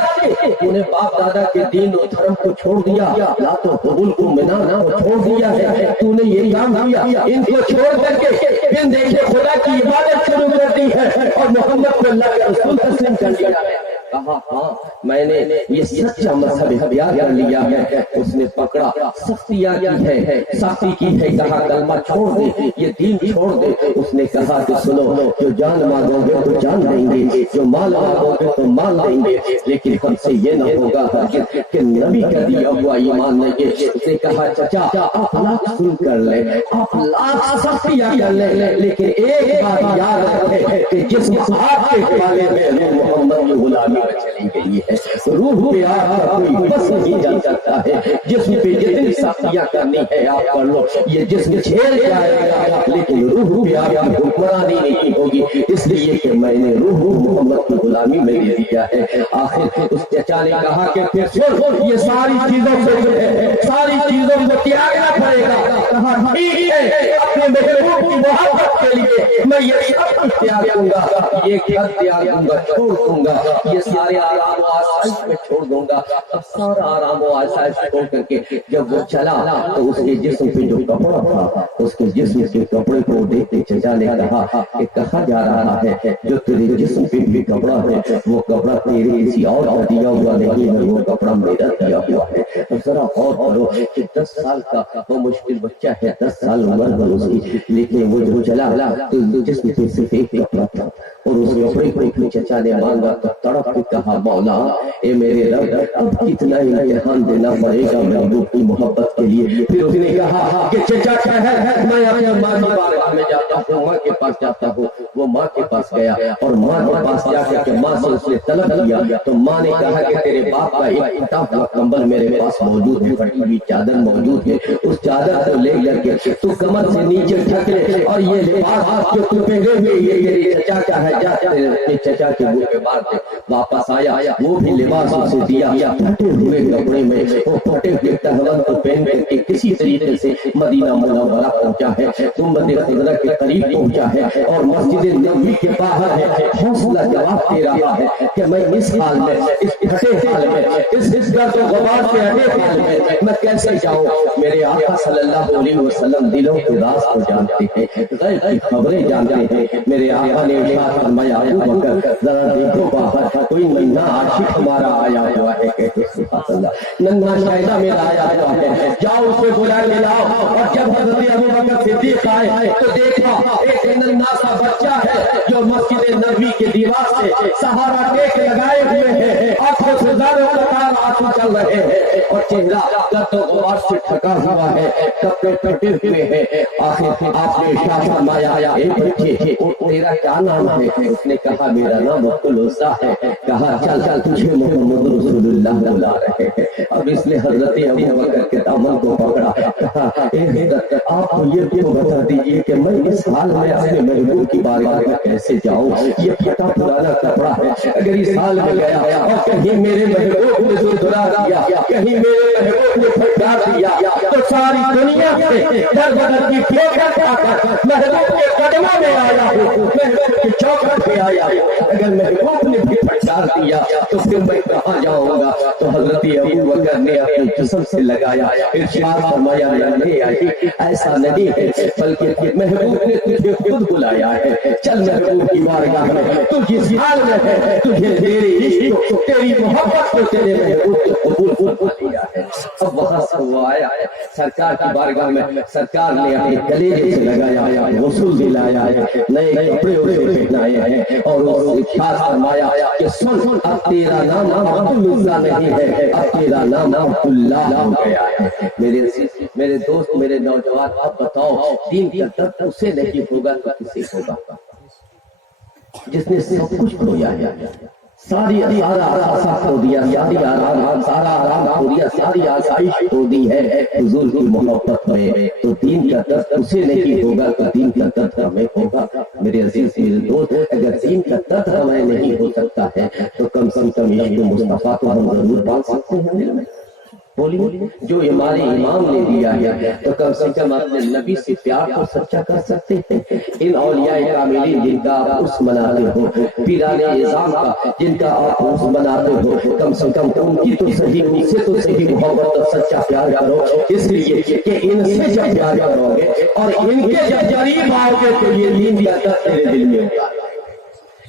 انہیں باپ دادا کے دین و دھرم کو چھوڑ دیا، لا تو حبل کو منانا کو چھوڑ دیا ہے، تو نے یہ کام کیا، ان کو چھوڑ کر کے بن دیکھے خدا کی عبادت شروع کر دی ہے اور محمد کو اللہ کے رسول تسلیم کر لیا ہے. کہا ہاں میں نے یہ سچا مذہب اختیار کر لیا ہے. اس نے پکڑا، سختیاں کی ہے، کہا کلمہ چھوڑ دے، یہ دین چھوڑ دے. اس نے کہا کہ سنو، جو جان مانگو گے تو جان دیں گے، جو مال مانگو گے تو مال دیں گے، لیکن ہم سے یہ نہ ہوگا کہ نبی کا دیا ہوا ایمان نہیں ہے. اس نے کہا چچا آپ لاکھ سن کر لیں، آپ لاکھ سختیاں کر لیں، لیکن ایک بات یاد رکھیں کہ جس آپ کے حوالے میں محمد کی غلامی چلی گئی ہے، روح پہ آپ کا کوئی بس نہیں جا سکتا ہے. جسم پہ جتنی سختیاں کرنی ہے آپ کر لو، یہ جسم چھیل جائے گا لیکن روح پہ آپ کی حکمرانی نہیں ہوگی، اس لیے کہ میں نے روح محمد کی غلامی میں دے دیا ہے. آخر اس چچا نے کہا کہ پھر یہ ساری چیزوں کو تیاگنا پڑے گا. کہا ٹھیک ہے، اپنے محبوب کی محبت کے لیے میں یہ سب کچھ تیار دوں گا، یہ گھر تیار دوں گا، چھوڑ دوں گا، یہ سارے آرام و آسائش میں چھوڑ دوں گا. اب سارا آرام و آسائش چھوڑ کر کے جب وہ چلا تو اس کے جسم پہ جو کپڑا تھا، اس کے جسم کے کپڑے کو دیکھتے چچا نے کہا کہ کہا جا رہا ہے جو تیرے جسم پہ بھی کپڑا ہے وہ کپڑا تیرے کسی اور کا دیا ہوا نہیں ہے، وہ کپڑا میرا دیا ہوا ہے. ذرا غور کرو کہ 10 سال کا وہ مشکل بچہ ہے، 10 سال عمر ہے اس کی، لیکن وہ جو چلا تو جسم پہ صرف ایک کپڑا تھا اور اس کپڑے کو اپنے چچا نے مانگا تو تڑپ کے کہا مولا اے میرے رب اب کتنا امتحان دینا پڑے گا محبوب کی محبت کے لیے. پھر اس نے کہا کہ چچا کیا ہے، میں اپنے ماں کی بارگاہ میں جاتا ہوں، ماں کے پاس جاتا ہوں. وہ ماں کے پاس گیا اور ماں کے پاس جا کر کے ماں سے اس نے طلب کیا تو ماں نے کہا کہ تیرے باپ کا ایک ٹوٹا ہوا کمبل میرے پاس موجود ہے، پھٹی ہوئی چادر موجود ہے، اس چادر کو لے کر کے تو کمر سے نیچے ڈھک لے اور یہ لباس جو تو پہنے ہوئے یہ میرے چچا کا ہے، جا اپنے چچا کے منہ پہ مار دے. واپس آیا، وہ بھی لباس اسے دیا، پھٹے ہوئے کپڑے میں وہ پھٹے ہوئے ٹہلن کو پہن کر کے کسی طریقے سے مدینہ منورہ پہنچا ہے، گنبد خضرا کے قریب پہنچا ہے اور مسجد نبوی کے باہر ہے. حوصلہ جواب دے رہا ہے کہ میں اس حال میں، اس پھٹے حال میں، اس گرد و غبار کے ہٹے حال میں کیسے جاؤں. میرے آقا صلی اللہ علیہ وسلم دلوں کے راز کو جانتے ہیں، غیب کی خبریں جانتے ہیں. میرے آقا نے ارشاد فرمایا ابو بکر ذرا دیکھو باہر کوئی ننھا عاشق ہمارا آیا ہوا ہے. کہتے سبحان اللہ، ننھا شہزادہ میرا آیا ہوا ہے، جاؤ اسے بلا کے لاؤ. اور جب حضرت ابو بکر صدیق آئے تو دیکھا ایک ننھا سا بچہ ہے جو مسجد نبوی کے دیوار سے سہارا ٹیک لگائے ہوئے ہیں، آنکھوں سے زاروں قطار آنسو چل رہے ہیں اور چہرہ گرد و غبار سے ڈھکا ہوا ہے، کپڑے پھٹے ہوئے ہیں۔ آخر آپ نے ارشاد فرمایا اے بچے تیرا کیا نام ہے؟ اس نے کہا میرا نام عبد العزیٰ ہے۔ کہا چل چل تجھے محمد رسول اللہ بلا رہے ہیں۔ اب اس نے حضرت ابو بکر کے دامن کو پکڑا، کہا اے حضرت آپ کو یہ کیوں بتا دیجئے کہ میں اس حال میں اپنے محبوب کی بارگاہ میں کیسے جاؤں؟ یہ پھٹا پرانا کپڑا ہے، اگر اس حال میں گیا اور کہیں میرے محبوب نے دھلا دیا، کہیں میرے محبوب نے پھٹا دیا تو ساری دنیا سے در بدر کی ٹھوکر کھا کر محبوب کے قدموں میں آیا ہوں، محبوب کی چوکھٹ پہ آیا ہوں۔ اگر محبوب نے بھی پھٹا دیا تو پھر میں کہاں جاؤں گا؟ تو حضرت ابو بکر نے اپنے جسم سے لگایا، ارشاد فرمایا نہیں آئی، ایسا نہیں ہے بلکہ محبوب نے تجھے خود بلایا ہے۔ چل محبوب کی بارگاہ میں، تو جس حال میں ہے تجھے تیری عشق تیری محبت کو تیرے محبوب نے قبول فرما لیا ہے۔ اب وہاں سے وہ آیا ہے سرکار کی بارگاہ میں، سرکار نے اپنے کلیجے سے لگایا، غسل دلایا ہے، نئے کپڑے اسے پہنائے ہیں اور ارشاد فرمایا کہ سن اب تیرا نام عبد العزیٰ نہیں ہے، اب تیرا نام عبداللہ ہو گیا ہے۔ میرے دوست میرے نوجوان آپ بتاؤ دین کا درد اسے نہیں ہوگا تو کسے ہوگا؟ جس نے سب کچھ کھویا ہے، سارا آرام کھو دیا، سارا آرام کھو دیا، ساری آسائش کھو دی ہے حضور کی محبت میں، تو دین کا درد اسے نہیں ہوگا تو دین کا درد ہمیں ہوگا۔ میرے عزیز میرے دوست اگر دین کا درد ہمیں نہیں ہو سکتا ہے تو کم سے کم عشق مصطفیٰ کو ہم ضرور پال سکتے ہیں دل میں۔ بولیے جو ہمارے امام نے دیا ہے تو کم سے کم اپنے نبی سے پیار کو سچا کر سکتے ہیں۔ ان اولیاء کاملین جن کا آپ عرس مناتے ہو، پیران اعظام کا جن کا آپ عرس مناتے ہو، کم سے کم ان کی تو صحیح، ان سے تو صحیح محبت اور سچا پیار کرو، اس لیے کہ ان سے جب پیار کرو گے اور ان کے جب قریب آؤ گے تو یہ دین کا درد تیرے دل میں ہوگا۔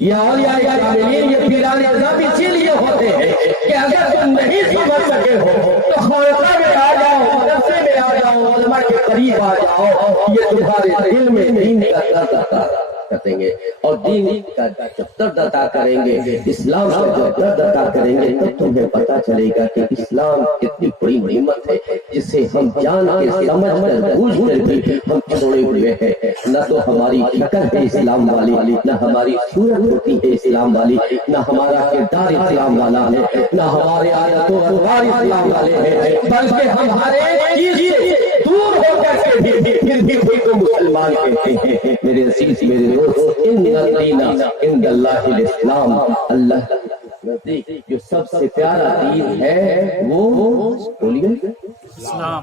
یہ اولیاء کاملین یہ پیران اعظام اسی لیے ہوتے ہیں کہ اگر تم نہیں سمجھ سکے ہو تو خانقاہ میں آ جاؤ، مدرسے میں آ جاؤ، علماء کے قریب آ جاؤ، یہ تمہارے دل میں دین کا درد عطا کریں گے اور دین کا جب درد عطا کریں گے، اسلام کا جب درد عطا کریں گے تب تمہیں پتا چلے گا کہ اسلام کتنی بڑی نعمت ہے جسے ہم جان کے سمجھ کر بوجھ کر بھی ہم چھوڑے ہوئے ہیں۔ نہ تو ہماری شکل ہے اسلام والی، نہ ہماری صورت ہوتی ہے اسلام والی، نہ ہمارا کردار اسلام والا ہے، نہ ہمارے عادت و اقوال اسلام والے ہیں، بلکہ ہم ہر ایک چیز سے دور ہو کر کے بھی پھر بھی خود کو مسلمان کہتے ہیں۔ میرے عزیز میرے دوست ان الدین عند اللہ الاسلام، اللہ جو سب سے پیارا دین ہے وہ بولیے اسلام۔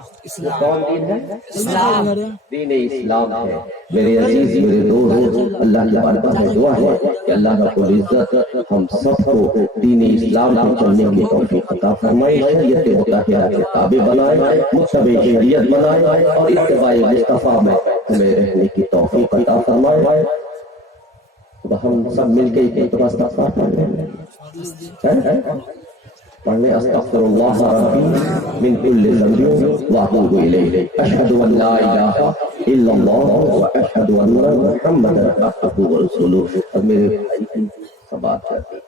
کون دین ہے؟ اسلام، دین اسلام ہے۔ میرے عزیز میرے دوست اللہ کی بارگاہ میں دعا ہے کہ اللہ رب العزت ہم سب کو دین اسلام کو چلنے کی توفیق عطا فرمائے، شریعت مطہرہ کے تابع بنائے، متبع شریعت بنائے اور اتباع مصطفیٰ میں ہمیں رہنے کی توفیق عطا فرمائے۔ ہم سب مل کے ایک مرتبہ استغفار پڑھ لیں، پڑھنے استغفر اللہ ربی من کل ذنب واتوب الیہ، اشہد ان لا الہ الا اللہ واشہد ان محمدا عبدہ ورسولہ۔ اب میرے بھائی کی سبات کرتے ہیں۔